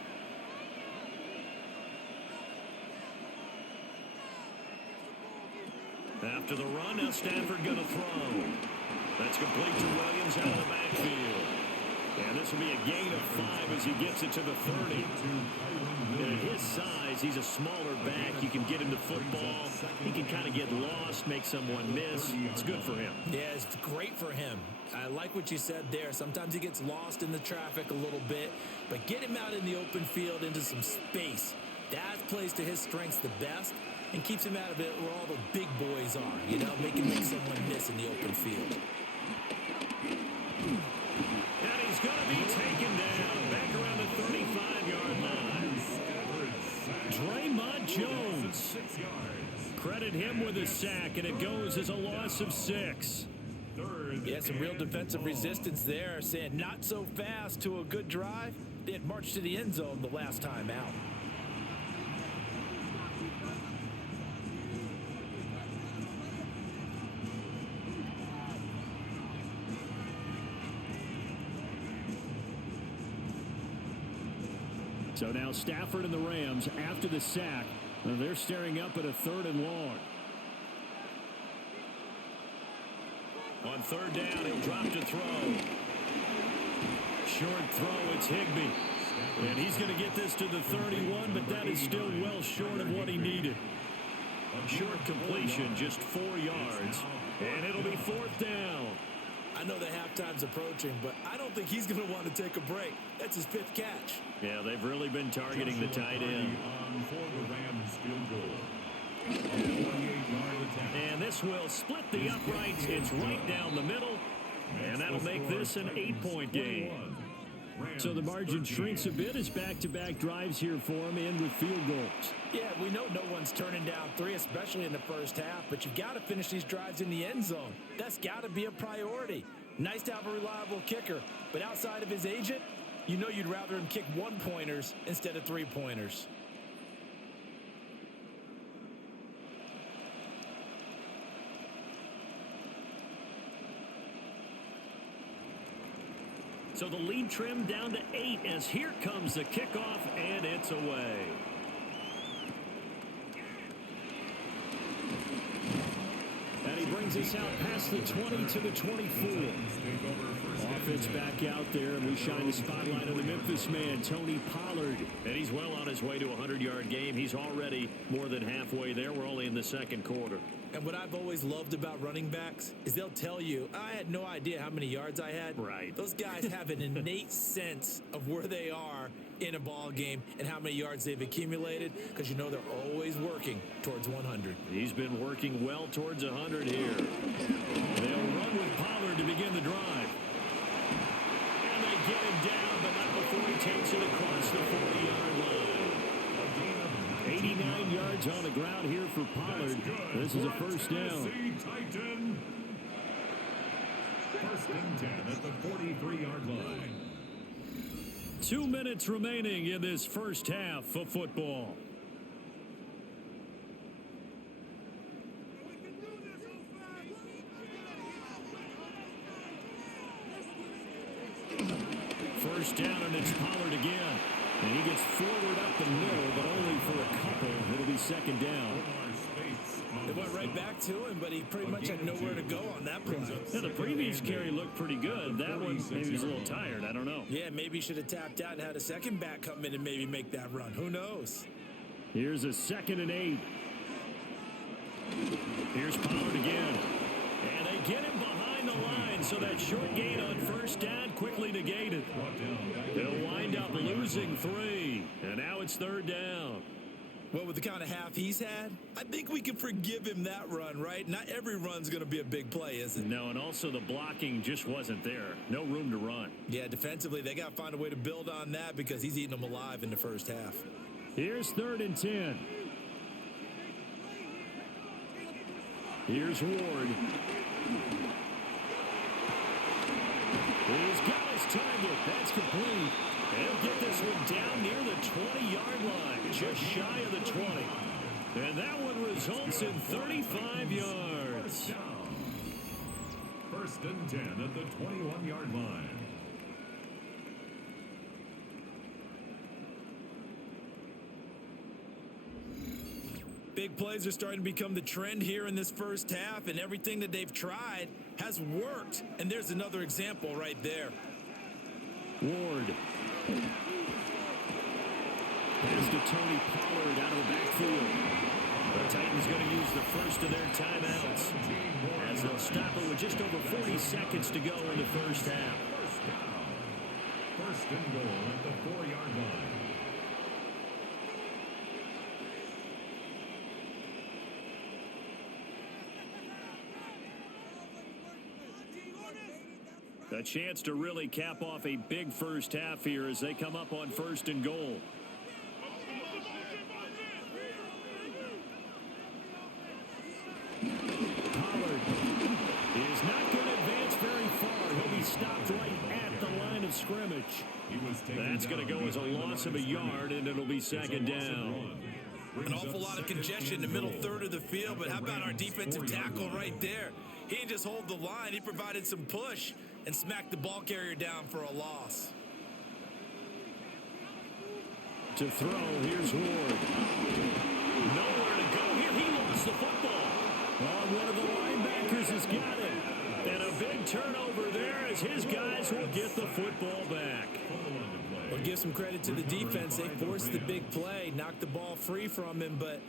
After the run, now Stanford going to throw. That's complete to Williams out of the backfield. And this will be a gain of 5 as he gets it to the 30. And at his size, he's a smaller back. You can get him the football. He can kind of get lost, make someone miss. It's good for him. Yeah, it's great for him. I like what you said there. Sometimes he gets lost in the traffic a little bit, but get him out in the open field into some space. That plays to his strengths the best and keeps him out of it where all the big boys are, you know, make someone miss in the open field. And he's going to be taken down back around the 35-yard line. Draymond Jones. Credit him with a sack, and it goes as a loss of 6. 3rd Yeah, some real defensive resistance there, saying not so fast to a good drive. They had marched to the end zone the last time out. So now Stafford and the Rams, after the sack, they're staring up at a 3rd and long. On 3rd down, he'll drop to throw. Short throw, it's Higbee. And he's going to get this to the 31, but that is still well short of what he needed. Short completion, just 4 yards. And it'll be 4th down. I know the halftime's approaching, but I don't think he's going to want to take a break. That's his 5th catch. Yeah, they've really been targeting the tight end. For the Rams field goal. And this will split the uprights. It's right down the middle. And that'll make this an 8-point game. So the margin shrinks a bit as back-to-back drives here for him and with field goals. Yeah, we know no one's turning down 3, especially in the first half, but you've got to finish these drives in the end zone. That's got to be a priority. Nice to have a reliable kicker, but outside of his agent, you know you'd rather him kick 1-pointers instead of 3-pointers. So the lead trimmed down to 8 as here comes the kickoff, and it's away. And he brings us out past the 20 to the 24. Offense back out there, and we shine the spotlight on the Memphis man, Tony Pollard. And he's well on his way to a 100-yard game. He's already more than halfway there. We're only in the 2nd quarter. And what I've always loved about running backs is they'll tell you, I had no idea how many yards I had. Right. Those guys have an innate sense of where they are in a ball game and how many yards they've accumulated, because you know they're always working towards 100. He's been working well towards 100 here. They'll run with Pollard to begin the drive. And they get him down, but not before he takes it across the 40-yard line. 89 yards on the ground here for Pollard. This is a 1st down. First and 10 at the 43-yard line. 2 minutes remaining in this first half of football. First down, and it's Pollard again. And he gets forward up the middle, but only for a couple. It'll be 2nd down. They went right back to him, but he pretty much had nowhere to go on that play. Yeah, the previous carry looked pretty good. That one, maybe he's a little tired. I don't know. Yeah, maybe he should have tapped out and had a second back come in and maybe make that run. Who knows? Here's a 2nd and 8. Here's Pollard again. And they get him behind the line, so that short gain on 1st down quickly negated. They'll wind up losing 3. And now it's 3rd down. Well, with the kind of half he's had, I think we can forgive him that run, right? Not every run's going to be a big play, is it? No, and also the blocking just wasn't there. No room to run. Yeah, defensively, they got to find a way to build on that because he's eating them alive in the first half. Here's 3rd and 10. Here's Ward. He's got his target. That's complete. He'll get this one down near the 20-yard line, just shy of the 20. And that one results in 35 yards. First and 10 at the 21-yard line. Big plays are starting to become the trend here in this first half, and everything that they've tried has worked. And there's another example right there. Ward. Pass to Tony Pollard out of the backfield. The Titans going to use the first of their timeouts as they'll stop it with just over 40 seconds to go in the first half. First and goal at the 4-yard line. A chance to really cap off a big first half here as they come up on 1st and goal. Pollard is not going to advance scrimmage. That's going to go as a loss of a yard, and it'll be second down. An awful lot of congestion in the middle third of the field, but how about our defensive tackle right there? He didn't just hold the line. He provided some push and smacked the ball carrier down for a loss. To throw, here's Ward. Nowhere to go here. He lost the football. Oh, one of the linebackers has got it. And a big turnover there as his guys will get the football back. Well, give some credit to the defense. They forced the big play, knocked the ball free from him, but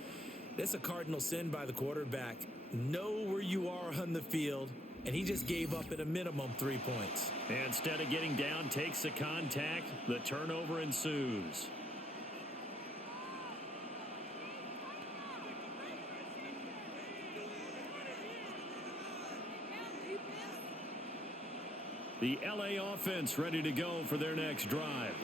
that's a cardinal sin by the quarterback. Know where you are on the field, and he just gave up at a minimum 3 points. And instead of getting down, takes the contact. The turnover ensues. The LA offense ready to go for their next drive.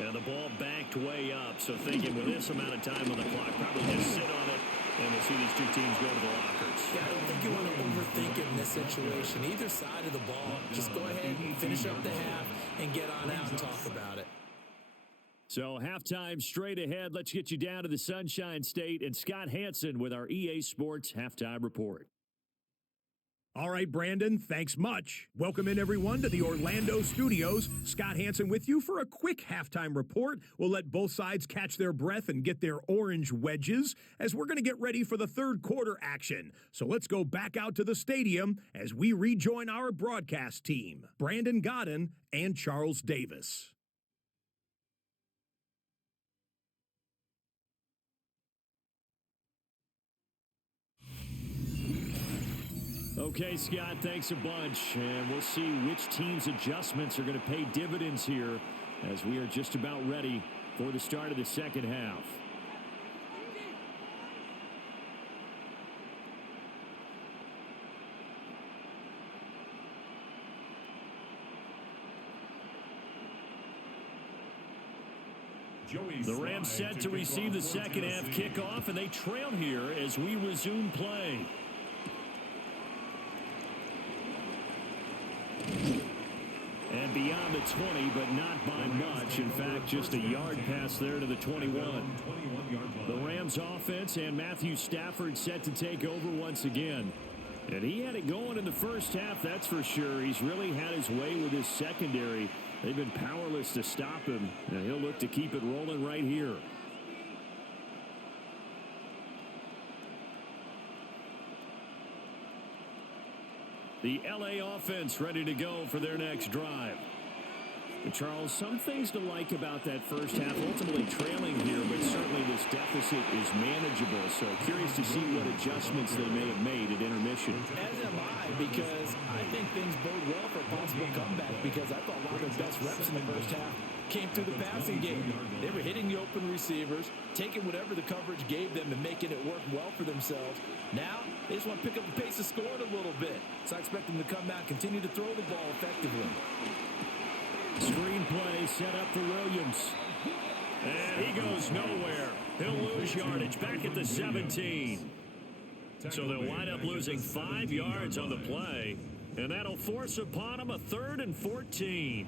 And the ball backed way up, so thinking with this amount of time on the clock, probably just sit on it, and we'll see these two teams go to the lockers. Yeah, I don't think you want to overthink it in this situation. Either side of the ball, just go ahead and finish up the half and get on out and talk about it. So halftime straight ahead. Let's get you down to the Sunshine State and Scott Hansen with our EA Sports Halftime Report. All right, Brandon, thanks much. Welcome in, everyone, to the Orlando studios. Scott Hansen with you for a quick halftime report. We'll let both sides catch their breath and get their orange wedges as we're going to get ready for the third quarter action. So let's go back out to the stadium as we rejoin our broadcast team, Brandon Godden and Charles Davis. Okay, Scott, thanks a bunch. And we'll see which team's adjustments are going to pay dividends here as we are just about ready for the start of the second half. The Rams set to receive the second half kickoff, and they trail here as we resume play. And beyond the 20, but not by much. In fact, just a yard pass there to the 21. The Rams offense and Matthew Stafford set to take over once again. And he had it going in the first half, that's for sure. He's really had his way with his secondary. They've been powerless to stop him. And he'll look to keep it rolling right here. The LA offense ready to go for their next drive. And Charles, some things to like about that first half. Ultimately trailing here, but certainly this deficit is manageable. So curious to see what adjustments they may have made at intermission. As am I, because I think things bode well for a possible comeback, because I thought a lot of their best reps in the first half came through the passing game. They were hitting the open receivers, taking whatever the coverage gave them and making it work well for themselves. Now, they just want to pick up the pace of scoring a little bit. So I expect them to come out and continue to throw the ball effectively. Screen play set up for Williams. And he goes nowhere. He'll lose yardage back at the 17. So they'll wind up losing 5 yards on the play. And that'll force upon them a 3rd and 14.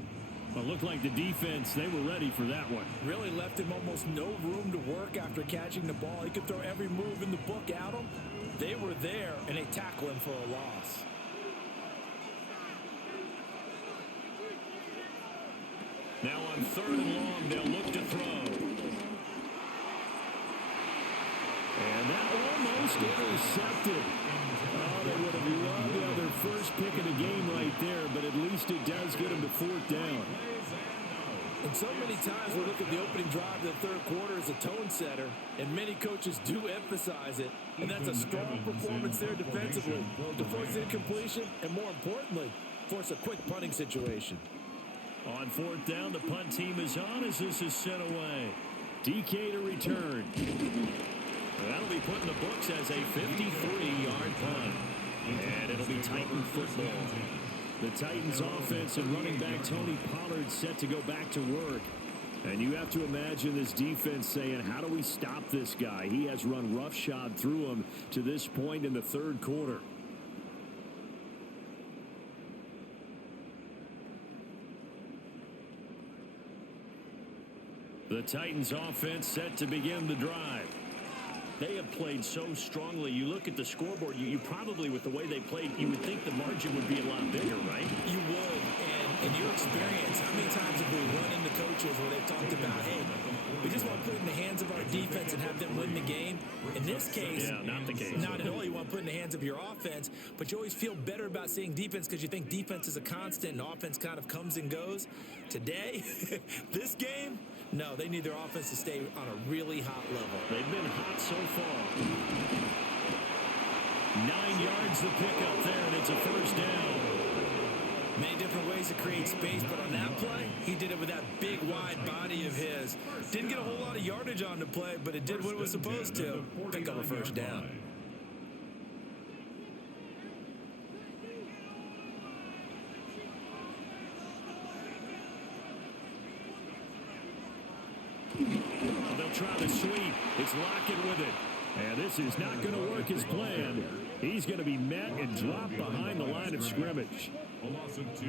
Well, it looked like the defense, they were ready for that one. Really left him almost no room to work after catching the ball. He could throw every move in the book at him. They were there, and they tackle him for a loss. Now on 3rd and long, they'll look to throw. And that almost intercepted. Oh, they would have loved to have their first pick of the game right there, but at least it does get them to 4th down. And so many times we look at the opening drive of the third quarter as a tone setter, and many coaches do emphasize it, and that's a strong performance there defensively to force incompletion and, more importantly, force a quick punting situation. On 4th down, the punt team is on as this is sent away. DK to return. That'll be put in the books as a 53-yard punt. And it'll be Titan football. The Titans offense and running back Tony Pollard set to go back to work. And you have to imagine this defense saying, how do we stop this guy? He has run roughshod through him to this point in the third quarter. The Titans offense set to begin the drive. They have played so strongly. You look at the scoreboard, you probably, with the way they played, you would think the margin would be a lot bigger, right? You would. And in your experience, how many times have we run into coaches where they've talked about, hey, we just want to put it in the hands of our defense and have them win the game? In this case, not the case. Not at all. You want to put it in the hands of your offense, but you always feel better about seeing defense because you think defense is a constant and offense kind of comes and goes. Today, this game, no, they need their offense to stay on a really hot level. They've been hot so far. 9 yards the pickup there, and it's a first down. Many different ways to create space, but on that play, he did it with that big, wide body of his. Didn't get a whole lot of yardage on the play, but it did what it was supposed to. Pick up a first down. They'll try the sweep. It's Lockett with it. And this is not going to work as planned. He's going to be met and dropped behind the line of scrimmage.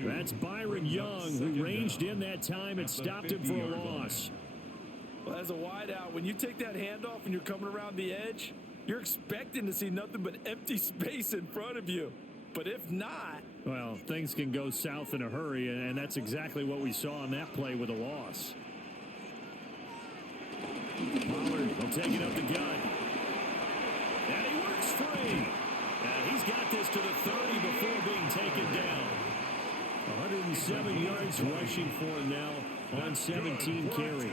That's Byron Young, who ranged in that time and stopped him for a loss. Well, as a wideout, when you take that handoff and you're coming around the edge, you're expecting to see nothing but empty space in front of you. But if not... Well, things can go south in a hurry, and that's exactly what we saw on that play with a loss. Pollard will take it up the gut. And he works free. And he's got this to the 30 before being taken down. 107 yards rushing for him now on 17 carries.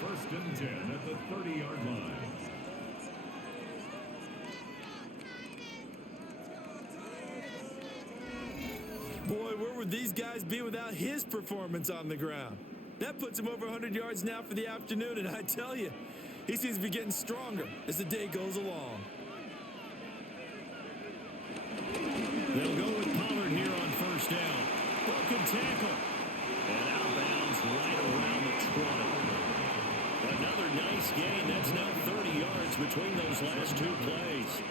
First and 10 at the 30-yard line. Boy, where would these guys be without his performance on the ground? That puts him over 100 yards now for the afternoon, and I tell you, he seems to be getting stronger as the day goes along. They'll go with Pollard here on first down. Broken tackle. And out of bounds right around the 20. Another nice gain. That's now 30 yards between those last two plays.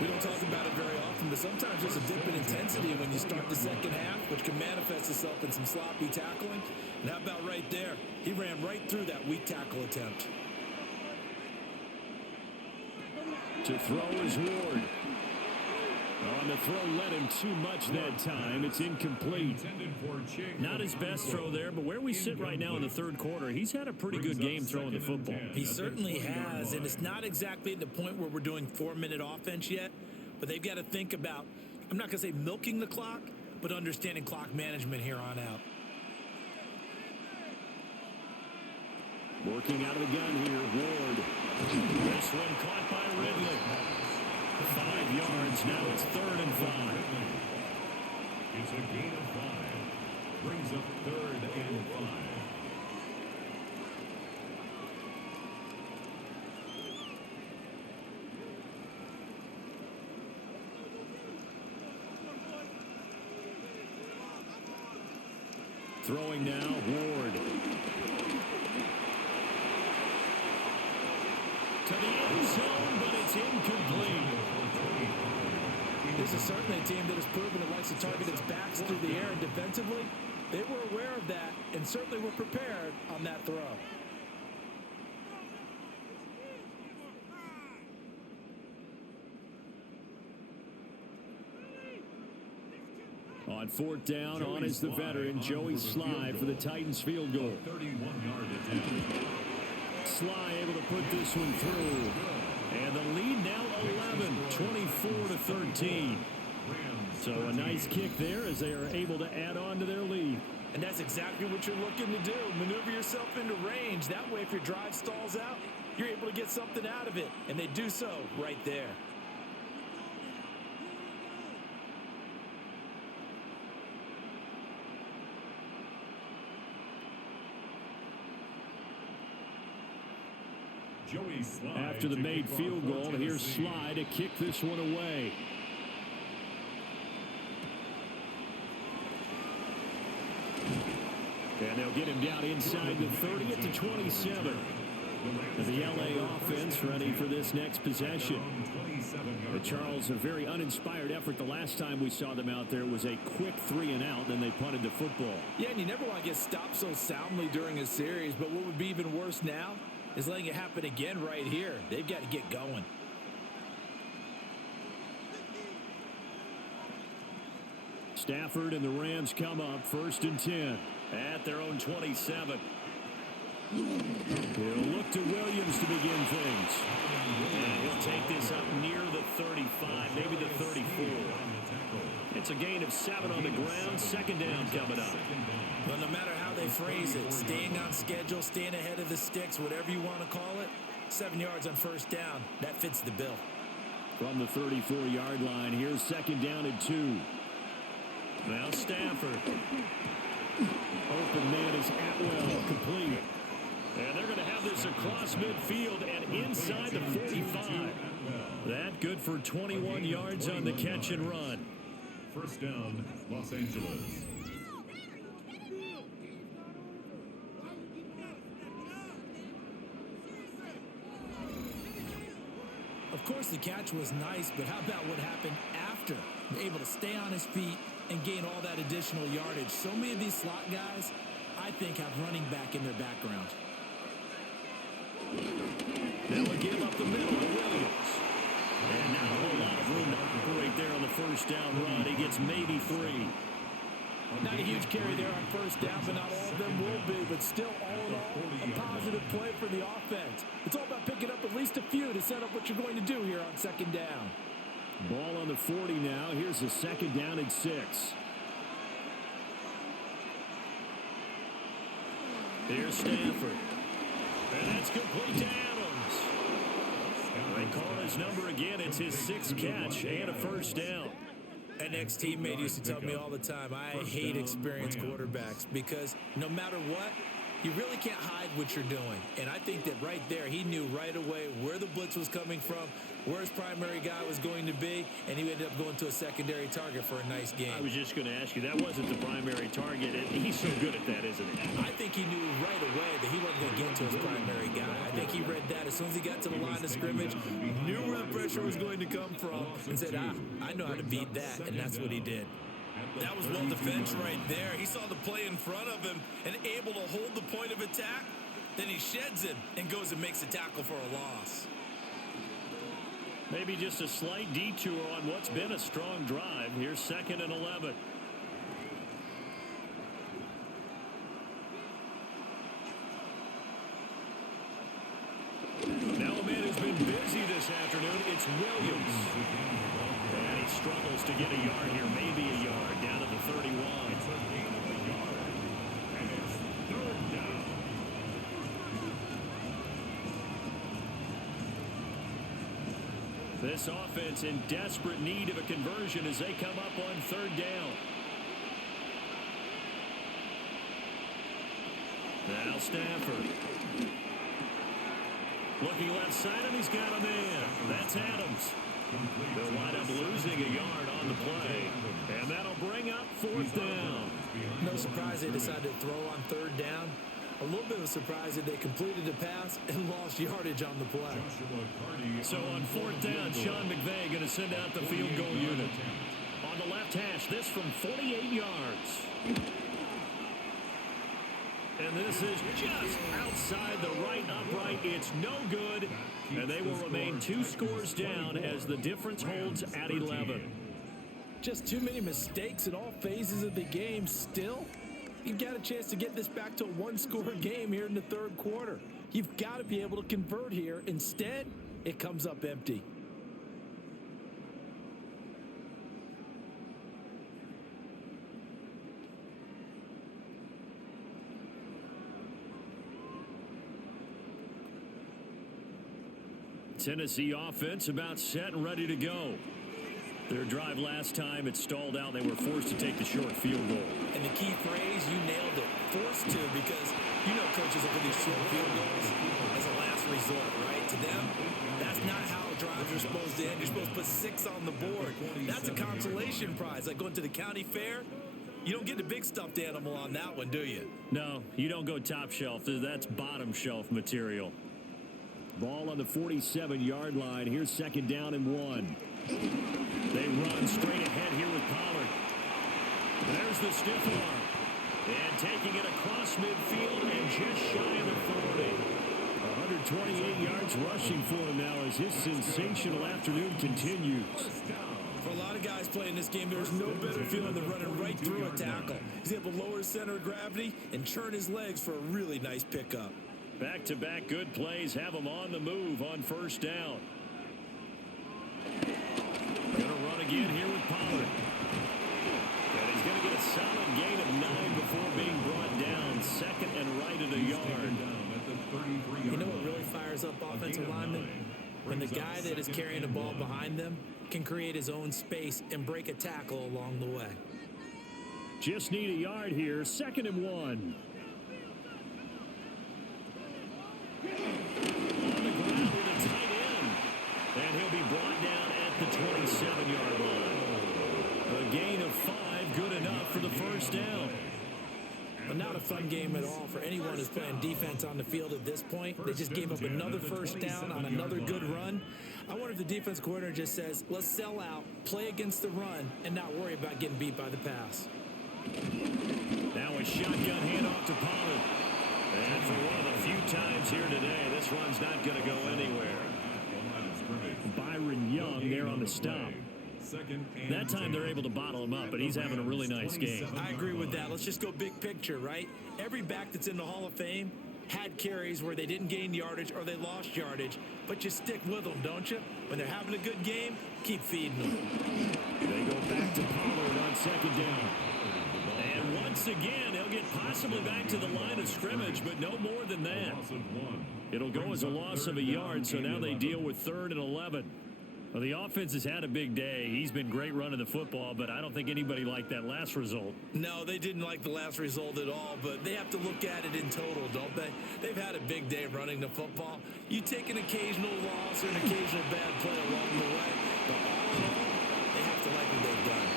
We don't talk about it very often, but sometimes there's a dip in intensity when you start the second half, which can manifest itself in some sloppy tackling. And how about right there? He ran right through that weak tackle attempt. To throw is Ward. On the throw, led him too much that time. It's incomplete. Not his best throw there, but where we sit right now in the third quarter, he's had a pretty good game throwing the football. He certainly has, and it's not exactly at the point where we're doing 4-minute offense yet, but they've got to think about, I'm not going to say milking the clock, but understanding clock management here on out. Working out of the gun here, Ward. This one caught by Ridley. 5 yards, now it's 3rd and 5. It's a gain of 5. Brings up 3rd and 5. Throwing now, Ward. To the end zone, but it's incomplete. This is certainly a team that has proven it likes to target its backs through the air, and defensively, they were aware of that and certainly were prepared on that throw. On 4th down, on is the veteran, Joey Sly for the Titans field goal. 31-yard attempt. Sly able to put this one through. And the lead now 11, 24-13. So a nice kick there as they are able to add on to their lead. And that's exactly what you're looking to do. Maneuver yourself into range. That way, if your drive stalls out, you're able to get something out of it. And they do so right there. After the made field goal, here's Sly to kick this one away. And they'll get him down inside the 30 at the 27. The LA offense ready for this next possession. Charles, a very uninspired effort the last time we saw them out there was a quick 3-and-out, then they punted the football. Yeah, and you never want to get stopped so soundly during a series, but what would be even worse now is letting it happen again right here. They've got to get going. Stafford and the Rams come up 1st and 10 at their own 27. He'll look to Williams to begin things. And he'll take this up near the 35, maybe the 34. It's a gain of 7 on the ground. 2nd down coming up. Well, no matter how they phrase it, staying on schedule, staying ahead of the sticks, whatever you want to call it, 7 yards on 1st down, that fits the bill. From the 34-yard line, here's 2nd down and 2. Now Stafford. Open man is Atwell, complete. And they're going to have this across midfield and inside the 45. That good for 21 yards on the catch and run. 1st down, Los Angeles. Of course, the catch was nice, but how about what happened after? Able to stay on his feet and gain all that additional yardage. So many of these slot guys, I think, have running back in their background. They'll give up the middle to Williams. And not a whole lot of room to operate there on the 1st down run. He gets maybe 3. Not a huge carry there on 1st down, but not all of them will be. But still, all in all, a positive play for the offense. It's all about picking up at least a few to set up what you're going to do here on 2nd down. Ball on the 40 now. Here's a 2nd down and 6. Here's Stafford. And that's complete to Adams. They call his number again. It's his 6th catch and a 1st down. An ex-teammate used to tell me all the time, I hate experienced quarterbacks because no matter what, you really can't hide what you're doing. And I think that right there, he knew right away where the blitz was coming from, where his primary guy was going to be, and he ended up going to a secondary target for a nice game. I was just going to ask you, that wasn't the primary target. He's so good at that, isn't he? I think he knew right away that he wasn't going to get to his primary guy. I think he read that as soon as he got to the line of scrimmage, knew where the pressure was going to come from, and said, I know how to beat that, and that's what he did. That was well defense right there. He saw the play in front of him and able to hold the point of attack. Then he sheds him and goes and makes a tackle for a loss. Maybe just a slight detour on what's been a strong drive. Here's 2nd and 11. Now a man who's been busy this afternoon. It's Williams. And he struggles to get a yard here. Maybe a yard down to the 31. This offense in desperate need of a conversion as they come up on 3rd down. Now Stafford. Looking left side, and he's got a man. That's Adams. They'll wind up losing a yard on the play. And that'll bring up 4th down. No surprise they decided to throw on 3rd down. A little bit of a surprise that they completed the pass and lost yardage on the play. So on 4th down, Sean McVay going to send out the field goal unit. On the left hash, this from 48 yards. And this is just outside the right upright. It's no good. And they will remain 2 scores down as the difference holds at 11. Just too many mistakes in all phases of the game. Still, you've got a chance to get this back to a 1-score game here in the 3rd quarter. You've got to be able to convert here. Instead, it comes up empty. Tennessee offense about set and ready to go. Their drive last time, it stalled out. They were forced to take the short field goal. And the key phrase, you nailed it. Forced to, because you know coaches look at these short field goals as a last resort, right? To them, that's not how drives are supposed to end. You're supposed to put 6 on the board. That's a consolation prize. Like going to the county fair, you don't get the big stuffed animal on that one, do you? No, you don't go top shelf. That's bottom shelf material. Ball on the 47-yard line. Here's second down and 1. They run straight ahead here with Pollard. There's the stiff arm. And taking it across midfield and just shy of the 40. 128 yards rushing for him now as his sensational afternoon continues. For a lot of guys playing this game, there's no better feeling than running right through a tackle. He's able to lower his center of gravity and churn his legs for a really nice pickup. Back-to-back good plays have him on the move on first down. Gonna run again here with Pollard. And he's going to get a solid gain of 9 before being brought down. Second and right at a yard. You know what really fires up offensive linemen? When the guy that is carrying the ball behind them can create his own space and break a tackle along the way. Just need a yard here. Second and 1. On the ground with a tight end. And he'll be brought down at the 27-yard line. A gain of 5, good enough for the first down. But not a fun game at all for anyone who's playing defense on the field at this point. They just gave up another first down on another good run. I wonder if the defense coordinator just says, let's sell out, play against the run, and not worry about getting beat by the pass. Now a shotgun handoff to Pollard. And for one of the few times here today, this run's not going to go anywhere. Byron Young there on the stop. That time they're able to bottle him up, but he's having a really nice game. I agree with that. Let's just go big picture, right? Every back that's in the Hall of Fame had carries where they didn't gain yardage or they lost yardage, but you stick with them, don't you? When they're having a good game, keep feeding them. They go back to Pollard on second down. And once again, he'll get possibly back to the line of scrimmage, but no more than that. It'll go as a loss of a yard, so now they deal with 3rd and 11. Well, the offense has had a big day. He's been great running the football, but I don't think anybody liked that last result. No, they didn't like the last result at all, but they have to look at it in total, don't they? They've had a big day running the football. You take an occasional loss or an occasional bad play along the way, but all in all, they have to like what they've done.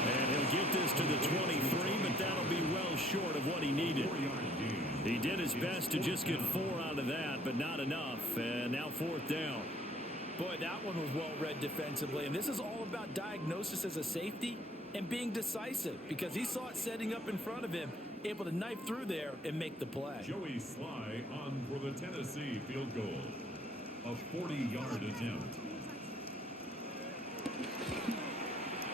And he'll get this to the 23, but that'll be well short of what he needed. He did his best to just get 4 out of that, but not enough. And now 4th down. Boy, that one was well read defensively, and this is all about diagnosis as a safety and being decisive because he saw it setting up in front of him, able to knife through there and make the play. Joey Sly on for the Tennessee field goal. A 40-yard attempt.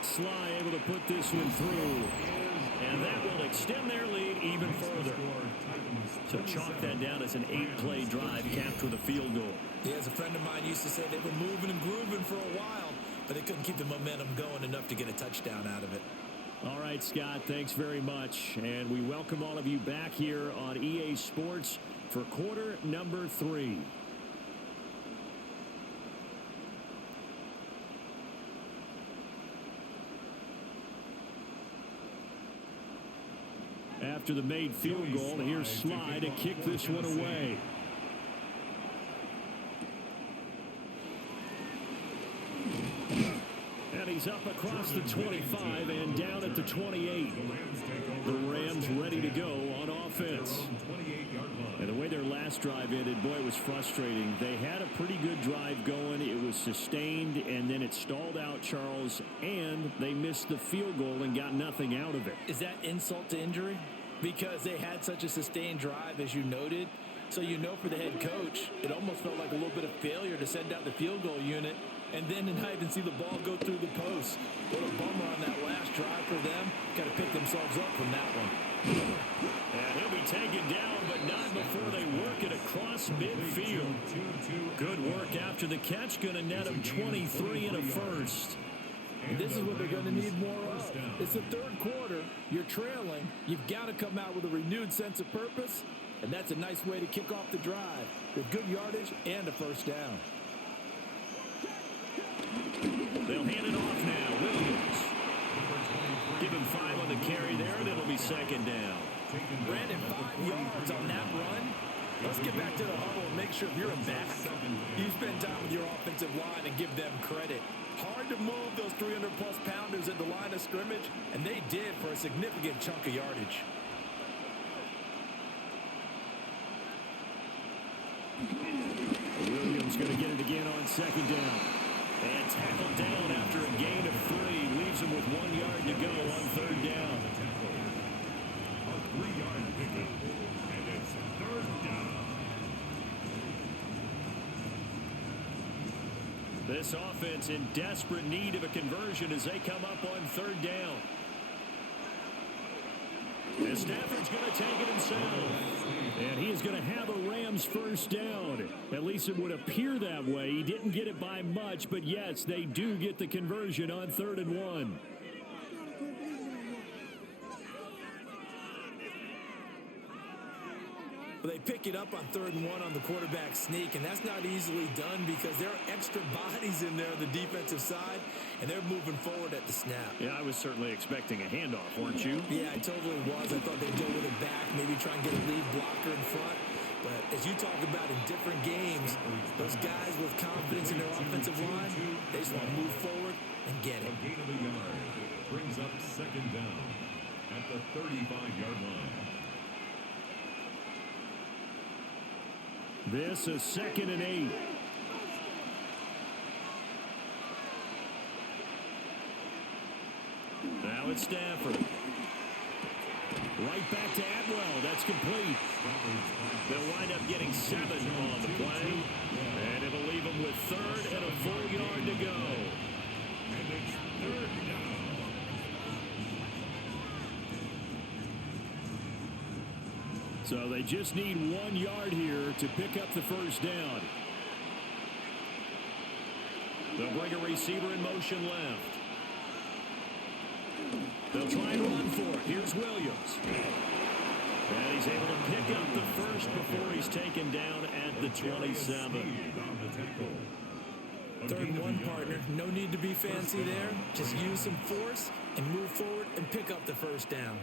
Sly able to put this one through, and that will extend their lead even further. So chalk that down as an 8-play drive capped with a field goal. Yeah, as a friend of mine used to say, they were moving and grooving for a while, but they couldn't keep the momentum going enough to get a touchdown out of it. All right, Scott, thanks very much. And we welcome all of you back here on EA Sports for quarter number 3. After the made field goal, here's Sly to kick this one away. And he's up across the 25 and down at the 28. The Rams ready to go on offense. And the way their last drive ended, boy, it was frustrating. They had a pretty good drive going. It was sustained, and then it stalled out, Charles, and they missed the field goal and got nothing out of it. Is that insult to injury? Because they had such a sustained drive, as you noted. So you know for the head coach, it almost felt like a little bit of failure to send out the field goal unit and then to not even see the ball go through the post. What a bummer on that last drive for them. Got to pick themselves up from that one. And he'll be taken down, but not before they work it across midfield. Good work after the catch. Going to net him 23 and a first. And this is what they're going to need more of. It's the third quarter. You're trailing. You've got to come out with a renewed sense of purpose. And that's a nice way to kick off the drive with good yardage and a first down. They'll hand it off now. Williams. Give him 5 on the carry there, and it'll be second down. Brandon, 5 yards on that run. Let's get back to the huddle and make sure you're a back. You spend time with your offensive line and give them credit. Hard to move those 300-plus pounders at the line of scrimmage, and they did for a significant chunk of yardage. He's going to get it again on second down. And tackled down after a gain of 3. Leaves him with 1 yard to go on third down. A 3-yard pickup. And it's third down. This offense in desperate need of a conversion as they come up on third down. And Stafford's going to take it himself. And he is going to have a Rams first down. At least it would appear that way. He didn't get it by much, but yes, they do get the conversion on 3rd and 1. They pick it up on 3rd and 1 on the quarterback sneak, and that's not easily done because there are extra bodies in there on the defensive side, and they're moving forward at the snap. Yeah, I was certainly expecting a handoff, weren't you? Yeah, I totally was. I thought they'd go with it back, maybe try and get a lead blocker in front. But as you talk about in different games, those guys with confidence in their offensive line, they just want to move forward and get it. A gain of a yard brings up second down at the 35-yard line. This is 2nd and 8. Now it's Stafford. Right back to Atwell. That's complete. They'll wind up getting 7 on the play. And it'll leave them with 3rd and a full yard to go. And it's third down. So they just need 1 yard here to pick up the first down. They'll bring a receiver in motion left. They'll try and run for it. Here's Williams. And he's able to pick up the first before he's taken down at the 27. 3rd and 1, partner. No need to be fancy there. Just use some force and move forward and pick up the first down.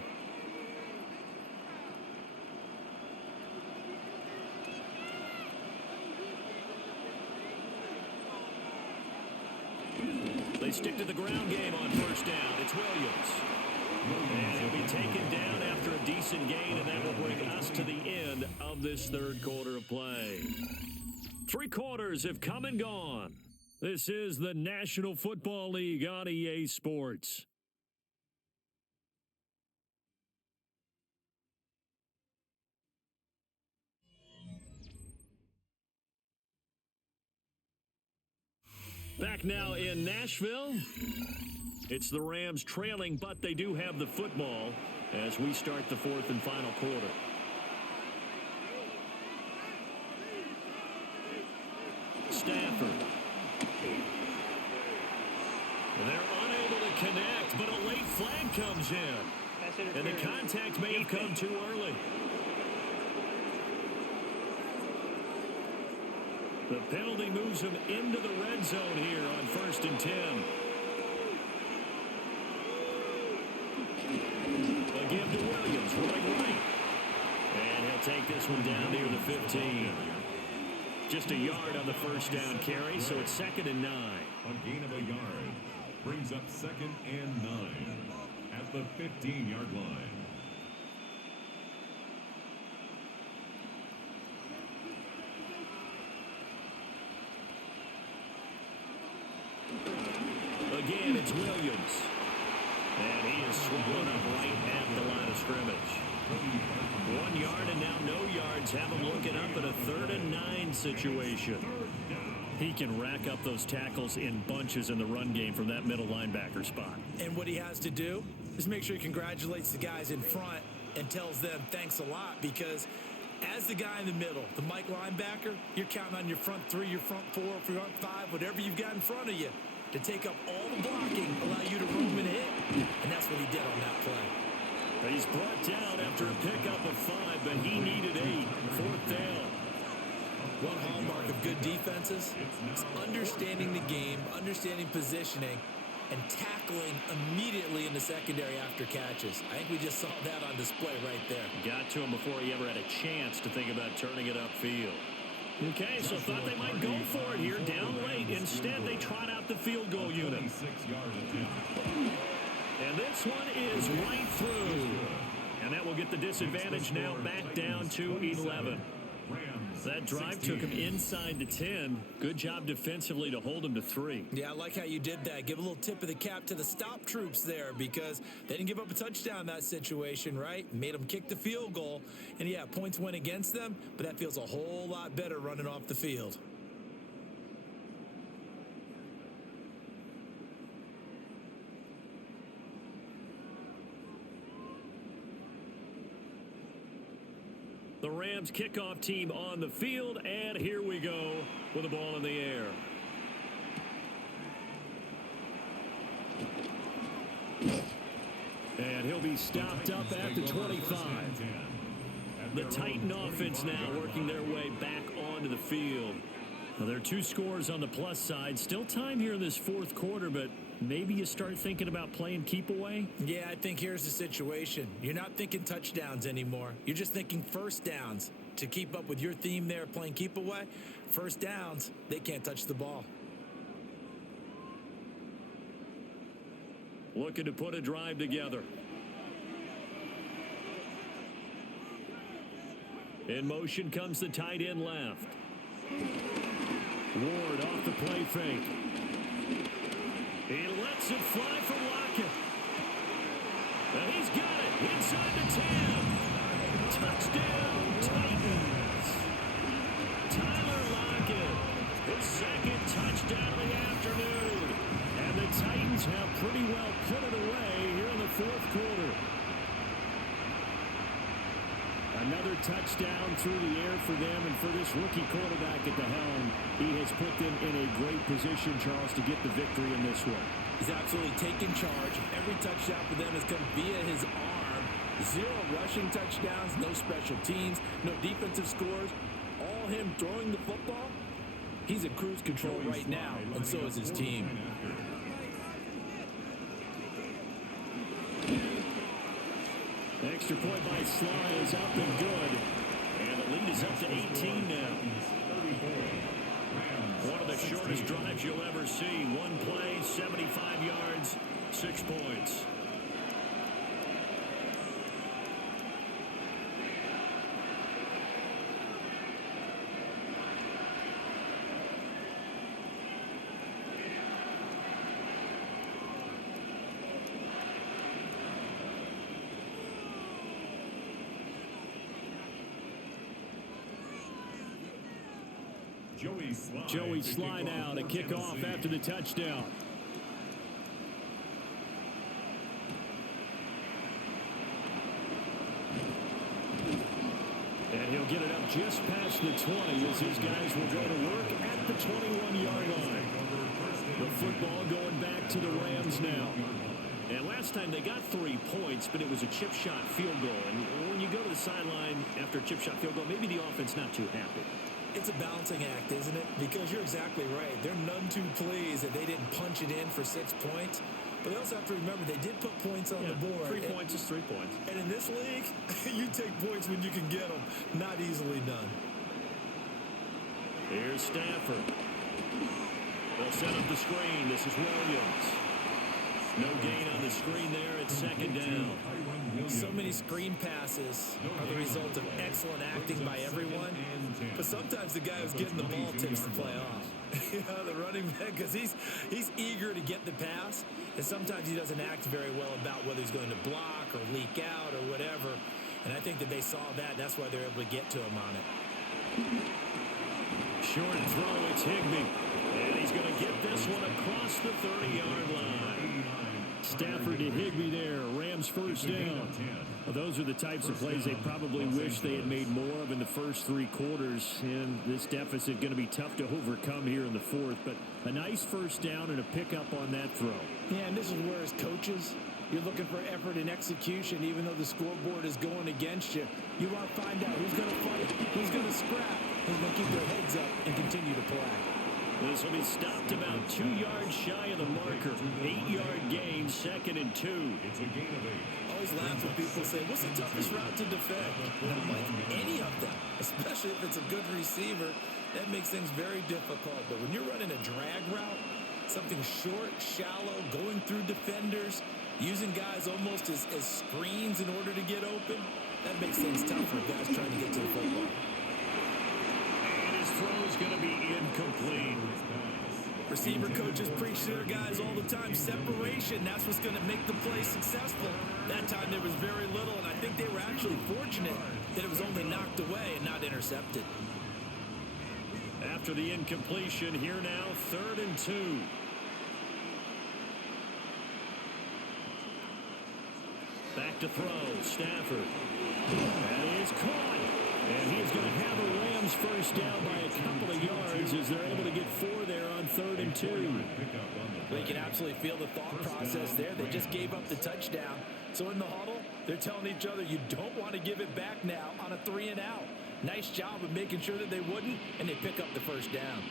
They stick to the ground game on first down. It's Williams. And he'll be taken down after a decent gain, and that will bring us to the end of this 3rd quarter of play. 3 quarters have come and gone. This is the National Football League on EA Sports. Back now in Nashville. It's the Rams trailing, but they do have the football as we start the 4th and final quarter. Stafford. They're unable to connect, but a late flag comes in. And the contact may have come too early. The penalty moves him into the red zone here on 1st and 10. They'll give to Williams, running right. And he'll take this one down near the 15. Just a yard on the first down carry, so it's 2nd and 9. A gain of a yard brings up 2nd and 9 at the 15-yard line. Again, it's Williams. And he is swallowed up right at the line of scrimmage. 1 yard and now no yards. Have him looking up at a 3rd and 9 situation. He can rack up those tackles in bunches in the run game from that middle linebacker spot. And what he has to do is make sure he congratulates the guys in front and tells them thanks a lot, because as the guy in the middle, the Mike linebacker, you're counting on your front 3, your front 4, front 5, whatever you've got in front of you to take up all the blocking, allow you to roam and hit. And that's what he did on that play. He's brought down after a pickup of 5, but he needed 8. 4th down. One hallmark of good defenses is understanding the game, understanding positioning, and tackling immediately in the secondary after catches. I think we just saw that on display right there. Got to him before he ever had a chance to think about turning it upfield. Okay, so thought they might go for it here, down late. Instead, they trot out the field goal unit. And this one is right through. And that will get the disadvantage now back down to 11. Rams That drive took him inside the 10. Good job defensively to hold him to 3. Yeah, I like how you did that. Give a little tip of the cap to the stop troops there because they didn't give up a touchdown in that situation, right? Made them kick the field goal. And, yeah, points went against them, but that feels a whole lot better running off the field. The Rams kickoff team on the field, and here we go with the ball in the air. And he'll be stopped up at the 25. The Titan offense now working their way back onto the field. Well, there are 2 scores on the plus side. Still time here in this fourth quarter, but maybe you start thinking about playing keep away? Yeah, I think here's the situation. You're not thinking touchdowns anymore. You're just thinking first downs. To keep up with your theme there, playing keep away, first downs, they can't touch the ball. Looking to put a drive together. In motion comes the tight end left. Ward off the play fake. He lets it fly for Lockett. And he's got it inside the 10. Touchdown, Titans. Tyler Lockett, his second touchdown of the afternoon. And the Titans have pretty well put it away here in the fourth quarter. Another touchdown through the air for them, and for this rookie quarterback at the helm, he has put them in a great position, Charles, to get the victory in this one. He's absolutely taken charge. Every touchdown for them has come via his arm. 0 rushing touchdowns, no special teams, no defensive scores. All him throwing the football. He's in cruise control right now, and so is his team. Extra point by Sly is up and good. And the lead is up to 18 now. One of the shortest drives you'll ever see. One play, 75 yards, 6 points. Joey Sly now to kick off after the touchdown. And he'll get it up just past the 20 as his guys will go to work at the 21-yard line. The football going back to the Rams now. And last time they got 3 points, but it was a chip shot field goal. And when you go to the sideline after a chip shot field goal, maybe the offense not too happy. It's a balancing act, isn't it? Because you're exactly right. They're none too pleased that they didn't punch it in for 6 points. But they also have to remember they did put points on the board. 3 points is 3 points. And in this league, you take points when you can get them. Not easily done. Here's Stafford. They'll set up the screen. This is Williams. No gain on the screen there at second down. So many screen passes are the result of excellent acting by everyone. But sometimes the guy who's getting the ball takes the play off. The running back, because he's eager to get the pass. And sometimes he doesn't act very well about whether he's going to block or leak out or whatever. And I think that they saw that. That's why they're able to get to him on it. Short throw, it's Higbee. And he's going to get this one across the 30-yard line. Stafford to Higbee there. Rams first down. Well, those are the types of plays they probably wish they had made more of in the first 3 quarters. And this deficit going to be tough to overcome here in the fourth. But a nice first down and a pickup on that throw. Yeah, and this is where as coaches, you're looking for effort and execution. Even though the scoreboard is going against you, you want to find out who's going to fight, who's going to scrap, who's going to keep their heads up and continue to play. This will be stopped about 2 yards shy of the marker. 8-yard gain, 2nd and 2. It's a gain of 8. Always laugh when people say, what's the toughest route to defend? And I'm like, any of them, especially if it's a good receiver, that makes things very difficult. But when you're running a drag route, something short, shallow, going through defenders, using guys almost as screens in order to get open, that makes things tough for guys trying to get to the football. throw is going to be incomplete. Receiver coaches preach to their guys all the time. Separation, that's what's going to make the play successful. That time there was very little, and I think they were actually fortunate that it was only knocked away and not intercepted. After the incompletion, here now, 3rd and 2. Back to throw, Stafford. That is caught. And he is going to have a Rams first down by a couple of yards as they're able to get 4 there on 3rd and 2. Well, you can absolutely feel the thought process there. They just gave up the touchdown. So in the huddle, they're telling each other, you don't want to give it back now on a 3 and out. Nice job of making sure that they wouldn't, and they pick up the first down.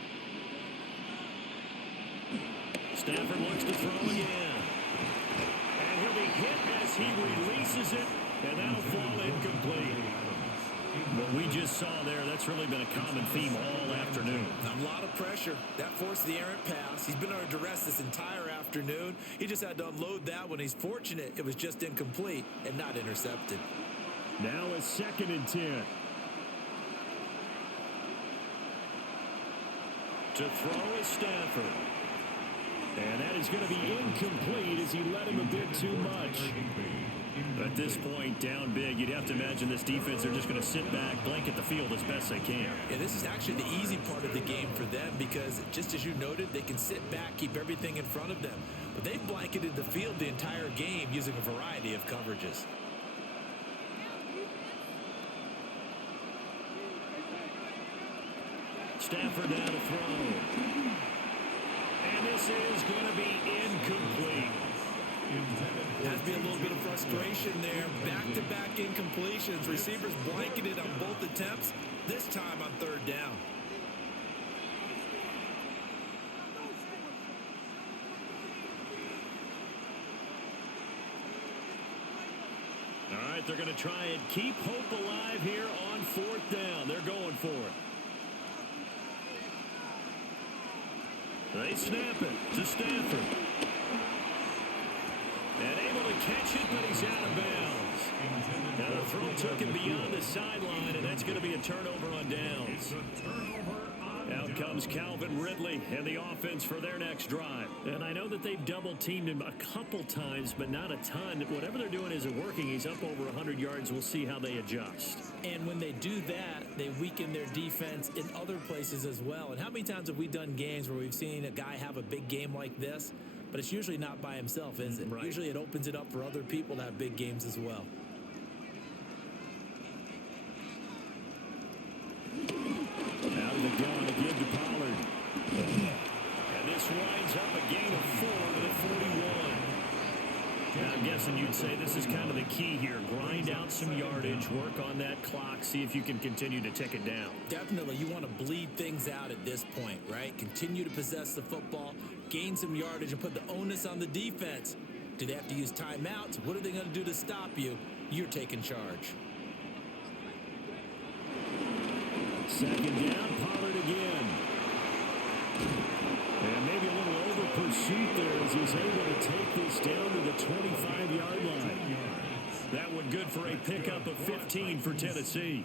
Stafford looks to throw again. And he'll be hit as he releases it, and that'll fall incomplete. What we just saw there, that's really been a common theme all afternoon. A lot of pressure. That forced the errant pass. He's been under duress this entire afternoon. He just had to unload that one. He's fortunate it was just incomplete and not intercepted. Now a 2nd and 10. To throw is Stafford. And that is going to be incomplete as he led him a bit too much. At this point, down big, you'd have to imagine this defense, they're just going to sit back, blanket the field as best they can. Yeah, this is actually the easy part of the game for them because, just as you noted, they can sit back, keep everything in front of them. But they've blanketed the field the entire game using a variety of coverages. Stafford down to throw. And this is going to be incomplete. Has been a little bit of frustration there. Back-to-back incompletions. Receivers blanketed on both attempts, this time on 3rd down. All right, they're going to try and keep hope alive here on 4th down. They're going for it. They snap it to Stafford. And able to catch it, but he's out of bounds. Now the throw took him beyond the sideline, and that's going to be a turnover on downs. Out comes Calvin Ridley and the offense for their next drive. And I know that they've double-teamed him a couple times, but not a ton. Whatever they're doing isn't working. He's up over 100 yards. We'll see how they adjust. And when they do that, they weaken their defense in other places as well. And how many times have we done games where we've seen a guy have a big game like this? But it's usually not by himself, is it? Right. Usually it opens it up for other people to have big games as well. Out of the gun again to Pollard. And this winds up a gain of 4 to the 41. Now, I'm guessing you'd say this is kind of the key here. Grind out some yardage, work on that clock, see if you can continue to tick it down. Definitely, you want to bleed things out at this point, right? Continue to possess the football, gain some yardage, and put the onus on the defense. Do they have to use timeouts? What are they going to do to stop you? You're taking charge. 2nd down, Pollard again. And maybe a little over pursuit there as he's able to take this down to the 25-yard line. That one good for a pickup of 15 for Tennessee.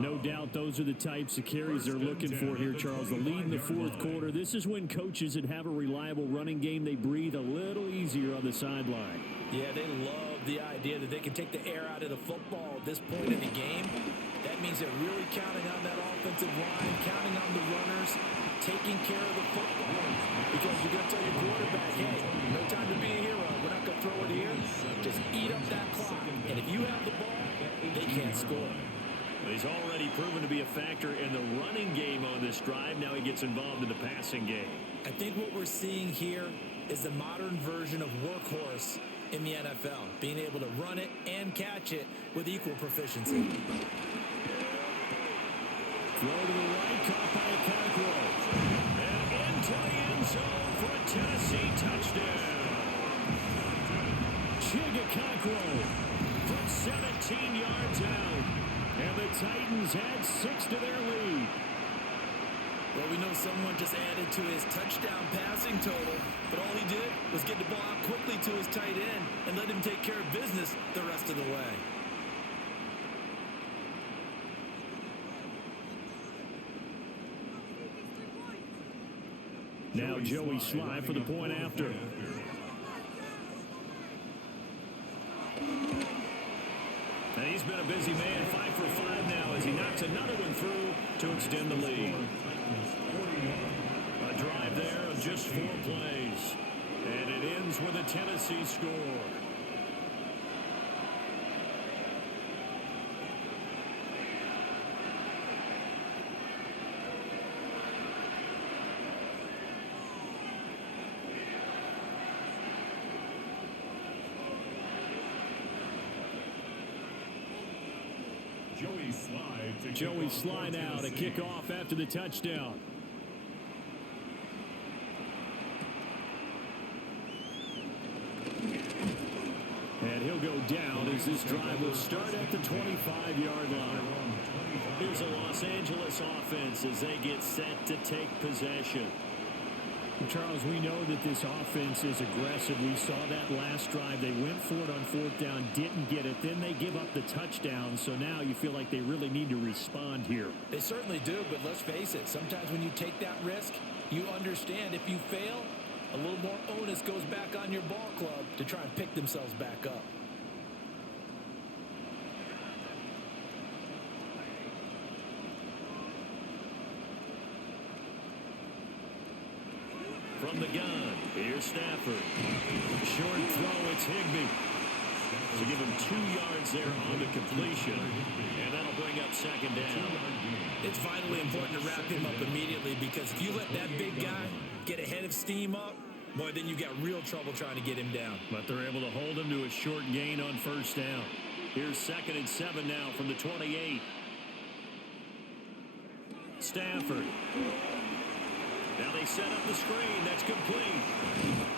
No doubt those are the types of carries they're looking for here, Charles. The lead in the 4th quarter. This is when coaches that have a reliable running game, they breathe a little easier on the sideline. Yeah, they love the idea that they can take the air out of the football at this point in the game. That means they're really counting on that offensive line, counting on the runners, taking care of the football. Because you're going to tell your quarterback, hey, no time to be a hero. We're not going to throw it here. Just eat up that clock. And if you have the ball, they can't score. Well, he's already proven to be a factor in the running game on this drive. Now he gets involved in the passing game. I think what we're seeing here is the modern version of workhorse in the NFL, being able to run it and catch it with equal proficiency. Throw to the right, caught by Cockrell. And into the end zone for a Tennessee touchdown. Chigga Cockrell from 17 yards out. And the Titans add 6 to their lead. Well, we know someone just added to his touchdown passing total, but all he did was get the ball out quickly to his tight end and let him take care of business the rest of the way. Now Joey Sly for the point after. And he's been a busy man, 5 for 5 now as he knocks another one through to extend the lead. A drive there of just 4 plays. And it ends with a Tennessee score. Joey Sly now to kick off after the touchdown. And he'll go down as this drive will start at the 25-yard line. Here's a Los Angeles offense as they get set to take possession. Charles, we know that this offense is aggressive. We saw that last drive. They went for it on 4th down, didn't get it. Then they give up the touchdown. So now you feel like they really need to respond here. They certainly do, but let's face it. Sometimes when you take that risk, you understand if you fail, a little more onus goes back on your ball club to try and pick themselves back up. From the gun, here's Stafford. Short throw, it's Higbee. So give him 2 yards there on the completion. And that'll bring up 2nd down. It's vitally important to wrap him up immediately because if you let that big guy get ahead of steam up, boy, then you got real trouble trying to get him down. But they're able to hold him to a short gain on 1st down. Here's 2nd and 7 now from the 28. Stafford. Now they set up the screen. That's complete.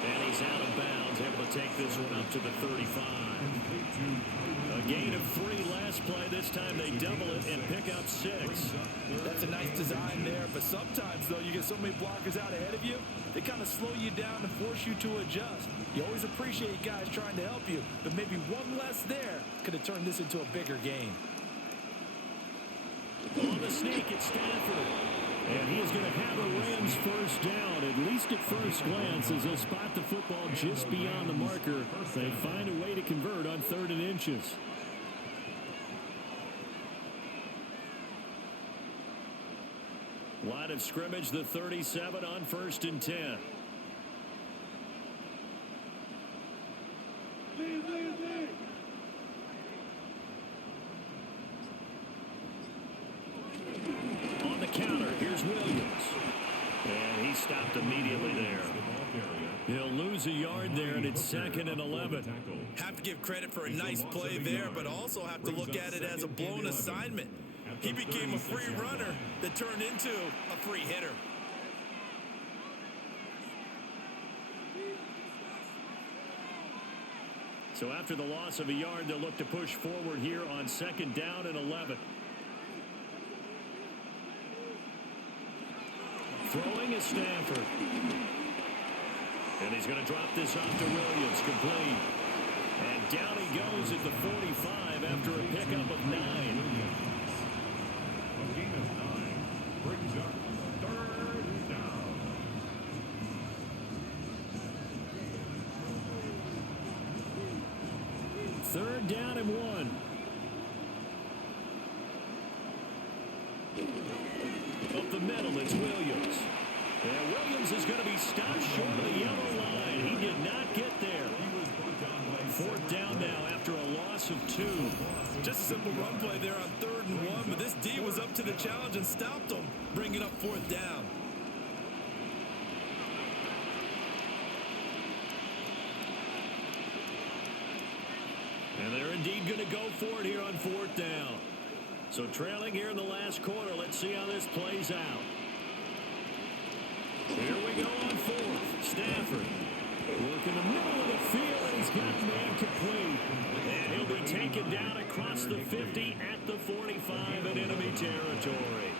And he's out of bounds, able to take this one up to the 35. A gain of 3 last play. This time they double it and pick up 6. That's a nice design there, but sometimes, though, you get so many blockers out ahead of you, they kind of slow you down and force you to adjust. You always appreciate guys trying to help you, but maybe one less there could have turned this into a bigger game. On the sneak, it's Stafford. And he is going to have a Rams 1st down, at least at first glance, as they'll spot the football just beyond the marker. They find a way to convert on 3rd and inches. Line of scrimmage, the 37 on 1st and 10. On the counter, here's Williams. And he stopped immediately there. He'll lose a yard there, and it's 2nd and 11. Have to give credit for a nice play there, but also have to look at it as a blown assignment. He became a free runner that turned into a free hitter. So after the loss of a yard, they'll look to push forward here on 2nd down and 11. Throwing is Stafford. And he's going to drop this off to Williams, complete. And down he goes at the 45 after a pickup of 9. A gain of 9 brings up 3rd down. Third down and 1. Up the middle, it's Williams. And Williams is going to be stopped short of the yellow line. He did not get there. 4th down now after a loss of 2. Just a simple run play there on 3rd and 1, but this D was up to the challenge and stopped him, bringing up 4th down. And they're indeed going to go for it here on 4th down. So trailing here in the last quarter. Let's see how this plays out. Here we go on 4th. Stafford. Work in the middle of the field, and he's got man complete. And he'll be taken down across the 50 at the 45 in enemy territory.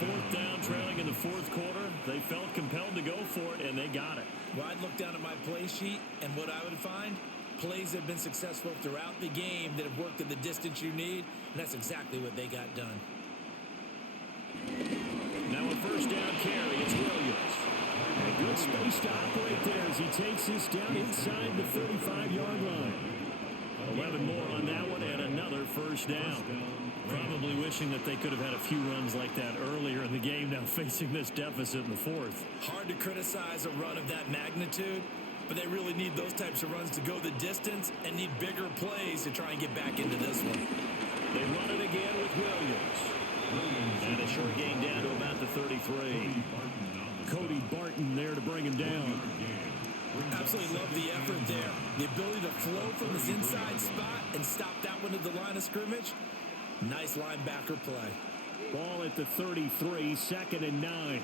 4th down, trailing in the 4th quarter. They felt compelled to go for it, and they got it. Well, I'd look down at my play sheet, and what I would find, plays that have been successful throughout the game that have worked at the distance you need, and that's exactly what they got done. Now a 1st down carry, it's Williams. And Good space to operate there as he takes this down inside the 35-yard line. 11 more on that one and another first down. Probably wishing that they could have had a few runs like that earlier in the game, now facing this deficit in the fourth. Hard to criticize a run of that magnitude, but they really need those types of runs to go the distance and need bigger plays to try and get back into this one. They run it again with Williams. And a short gain down to about the 33. Cody Barton there to bring him down. Absolutely love the effort there. The ability to flow from his inside spot and stop that one at the line of scrimmage. Nice linebacker play. Ball at the 33, 2nd and 9.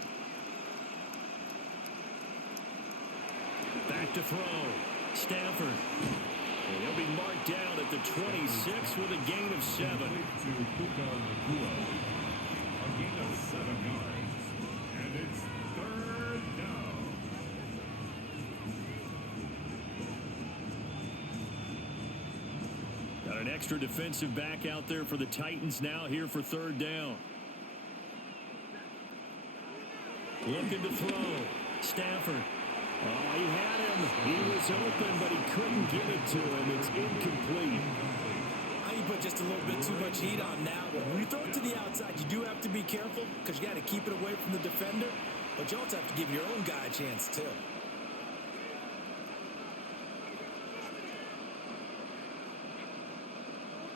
Back to throw. Stafford. And he'll be marked down at the 26 with a gain of 7. To Puka Nakua. A gain of 7 yards. And it's 3rd down. Got an extra defensive back out there for the Titans now here for 3rd down. Looking to throw. Stafford. Oh, he had him. He was open, but he couldn't get it to him. It's incomplete. I think you put just a little bit too much heat on that one. When you throw it to the outside, you do have to be careful because you got to keep it away from the defender, but you also have to give your own guy a chance too.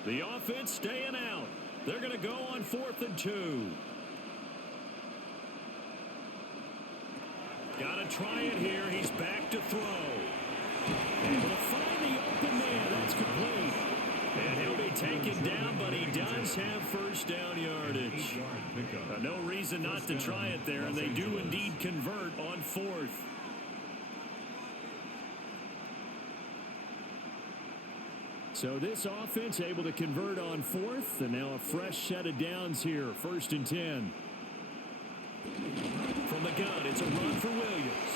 The offense staying out. They're going to go on 4th and 2. Got to try it here. He's back to throw. Able to find the open man. That's complete. And he'll be taken down, but he does have first down yardage. No reason not to try it there, and they do indeed convert on 4th. So this offense able to convert on 4th, and now a fresh set of downs here. 1st and 10. From the gun, it's a run for Williams.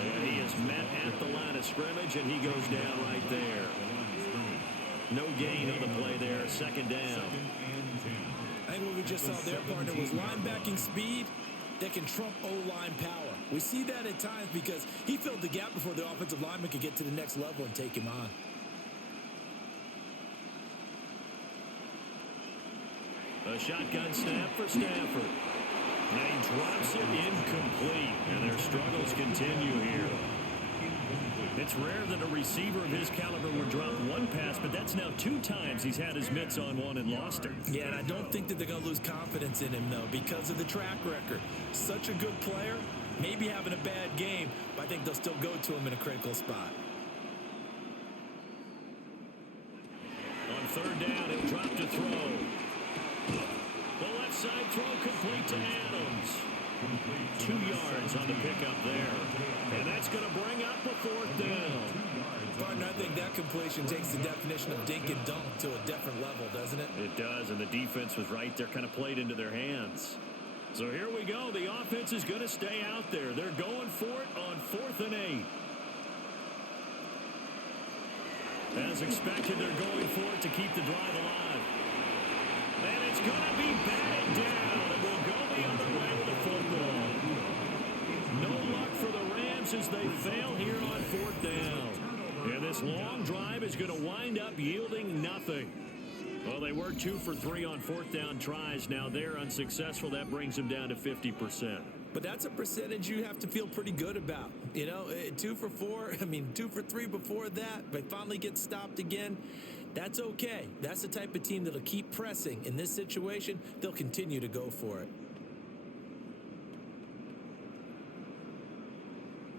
And he is met at the line of scrimmage, and he goes down right there. No gain on the play there. 2nd down. I think what we just saw there, partner, was linebacking speed that can trump O-line power. We see that at times because he filled the gap before the offensive lineman could get to the next level and take him on. A shotgun snap for Stafford. And he drops it incomplete. And their struggles continue here. It's rare that a receiver of his caliber would drop one pass, but that's now 2 times he's had his mitts on one and lost it. Yeah, and I don't think that they're going to lose confidence in him, though, because of the track record. Such a good player, maybe having a bad game, but I think they'll still go to him in a critical spot. On 3rd down, he'll drop to throw. The left side throw complete to Adams. 2 yards on the pickup there. And that's going to bring up a 4th down. Partner, I think that completion takes the definition of dink and dunk to a different level, doesn't it? It does, and the defense was right there, kind of played into their hands. So here we go. The offense is going to stay out there. They're going for it on 4th and 8. As expected, they're going for it to keep the drive alive. And it's going to be batted down. And we'll go the other way with the football. No luck for the Rams as they fail here on 4th down. And this long drive is going to wind up yielding nothing. Well, they were 2 for 3 on 4th down tries. Now they're unsuccessful. That brings them down to 50%. But that's a percentage you have to feel pretty good about. You know, 2 for 4, 2 for 3 before that, but finally gets stopped again. That's okay. That's the type of team that'll keep pressing. In this situation, they'll continue to go for it.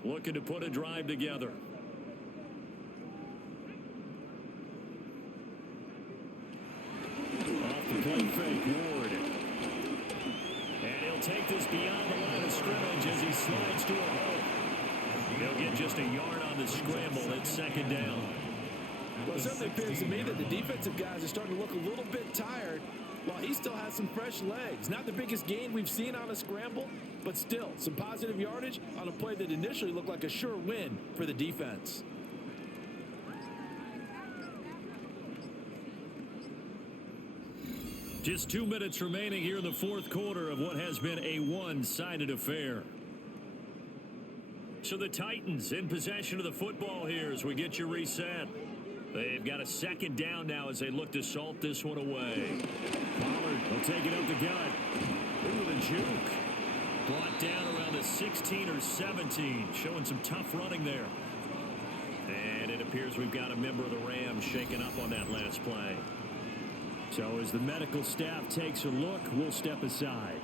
Looking to put a drive together. Off the play fake, Ward. And he'll take this beyond the line of scrimmage as he slides to a hole. He'll get just a yard on the scramble at 2nd down. Well, it certainly appears to me that the defensive guys are starting to look a little bit tired while he still has some fresh legs. Not the biggest gain we've seen on a scramble, but still some positive yardage on a play that initially looked like a sure win for the defense. Just 2 minutes remaining here in the 4th quarter of what has been a one-sided affair. So the Titans in possession of the football here as we get you reset. They've got a second down now as they look to salt this one away. Pollard will take it up the gut. Ooh, the juke. Brought down around the 16 or 17. Showing some tough running there. And it appears we've got a member of the Rams shaken up on that last play. So as the medical staff takes a look, we'll step aside.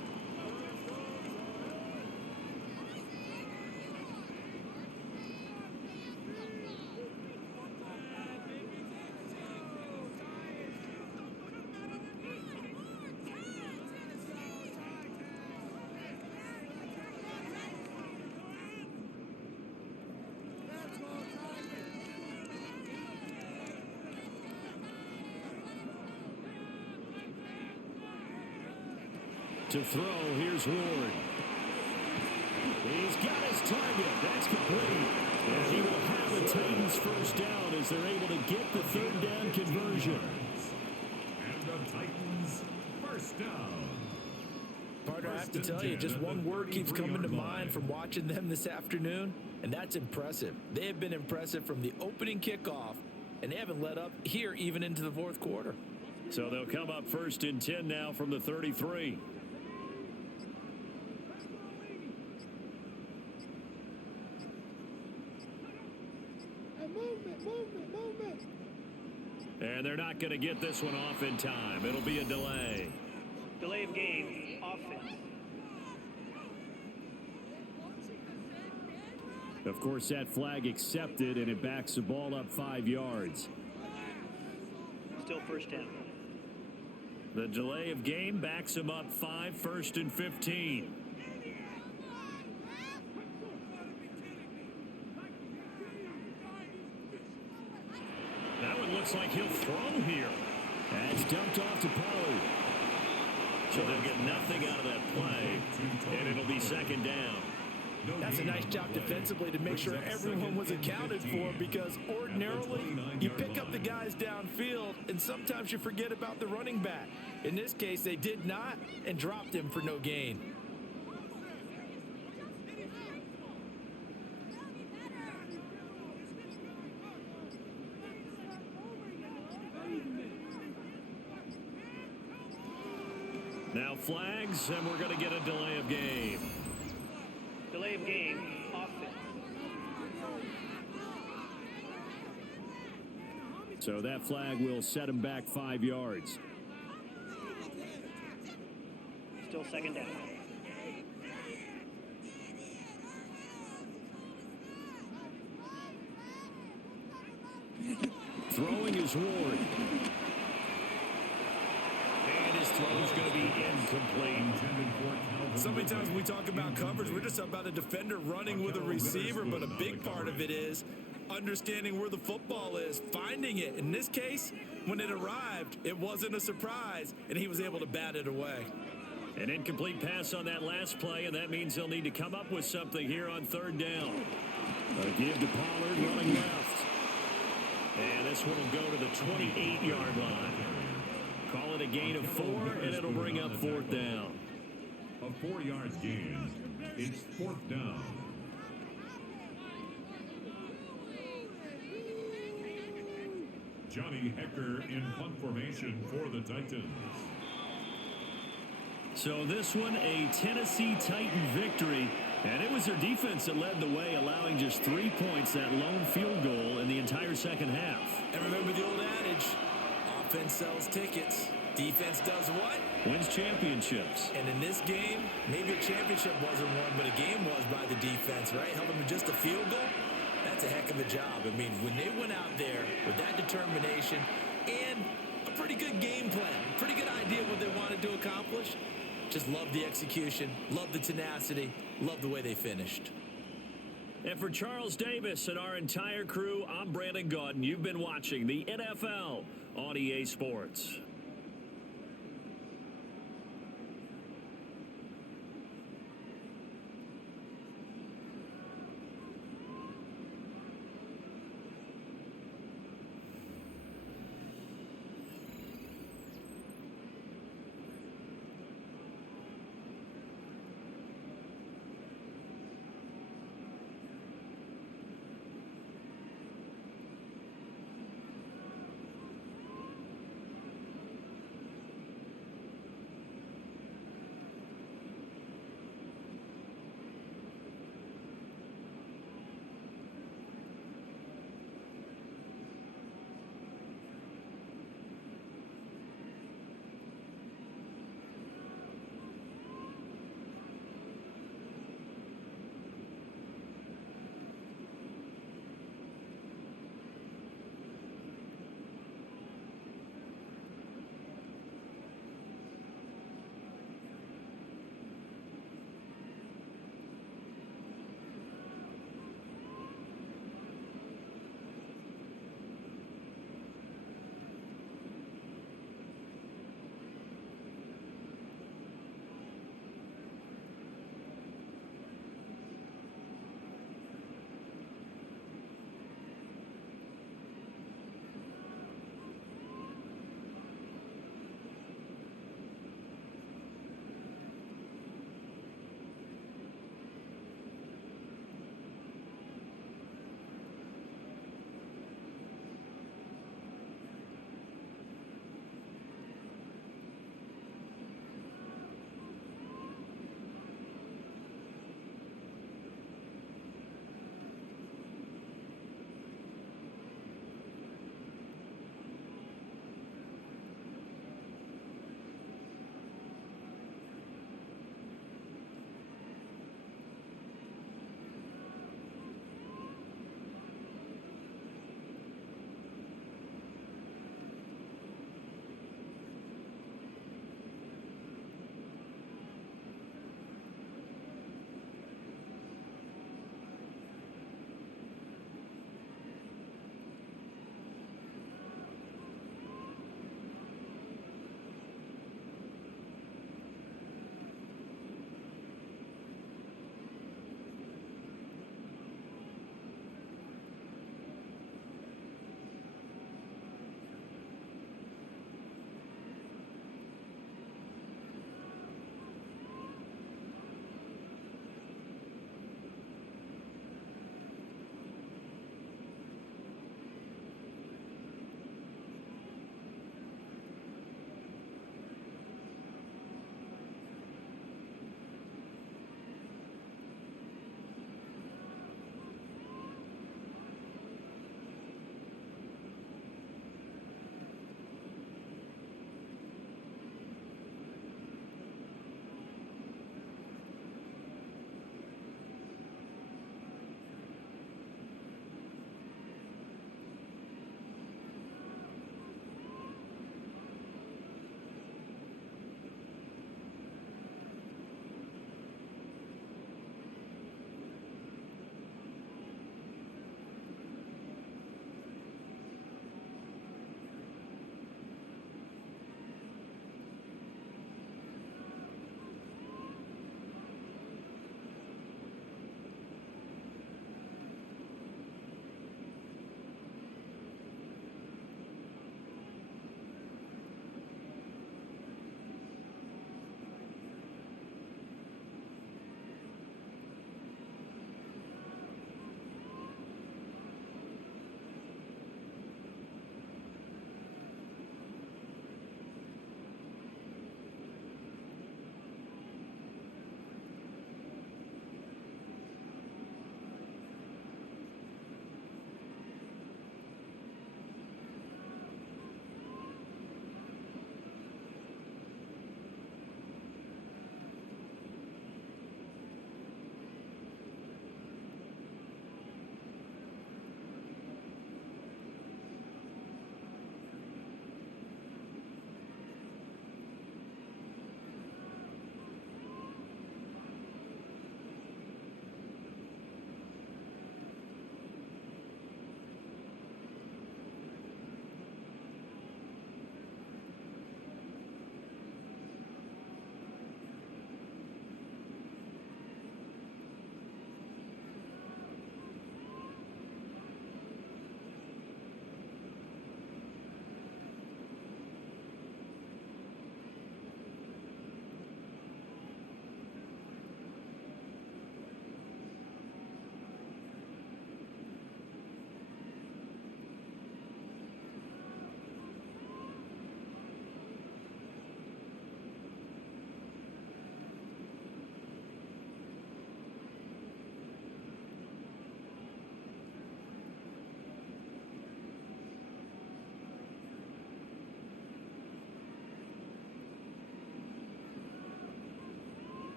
To throw, here's Ward. He's got his target. That's complete. And he will have the Titans first down as they're able to get the third down conversion. And the Titans first down. Partner, I have to tell you, just one word keeps coming to mind from watching them this afternoon, and that's impressive. They have been impressive from the opening kickoff, and they haven't let up here even into the fourth quarter. So they'll come up first and 10 now from the 33. And they're not going to get this one off in time. It'll be a delay. Delay of game, offense. Of course, that flag accepted, and it backs the ball up 5 yards. Still first down. The delay of game backs him up 5, first and 15. That one looks like he'll throw here. That's dumped off to Pollard. So they'll get nothing out of that play, and it'll be second down. That's a nice job defensively to make sure everyone was accounted for, because ordinarily you pick up the guys downfield and sometimes you forget about the running back. In this case, they did not and dropped him for no gain. Now flags, and we're going to get a delay of game. Delay of game, offense. So that flag will set him back 5 yards. Still second down. Throwing is Ward. And his throw's going to be incomplete. So many times when we talk about coverage, we're just about a defender running with a receiver, but a big part of it is understanding where the football is, finding it. In this case, when it arrived, it wasn't a surprise, and he was able to bat it away. An incomplete pass on that last play, and that means they'll need to come up with something here on third down. A give to Pollard running left. And this one will go to the 28-yard line. Call it a gain of 4, and it'll bring up fourth down. A 4-yard gain. It's fourth down. Johnny Hecker in punt formation for the Titans. So this one, a Tennessee Titan victory. And it was their defense that led the way, allowing just 3 points, that lone field goal in the entire second half. And remember the old adage, offense sells tickets. Defense does what? Wins championships. And in this game, maybe a championship wasn't won, but a game was by the defense, right? Held them to just a field goal. That's a heck of a job. I mean, when they went out there with that determination and a pretty good game plan, pretty good idea what they wanted to accomplish, just love the execution, love the tenacity, love the way they finished. And for Charles Davis and our entire crew, I'm Brandon Gaudin. You've been watching the NFL on EA Sports.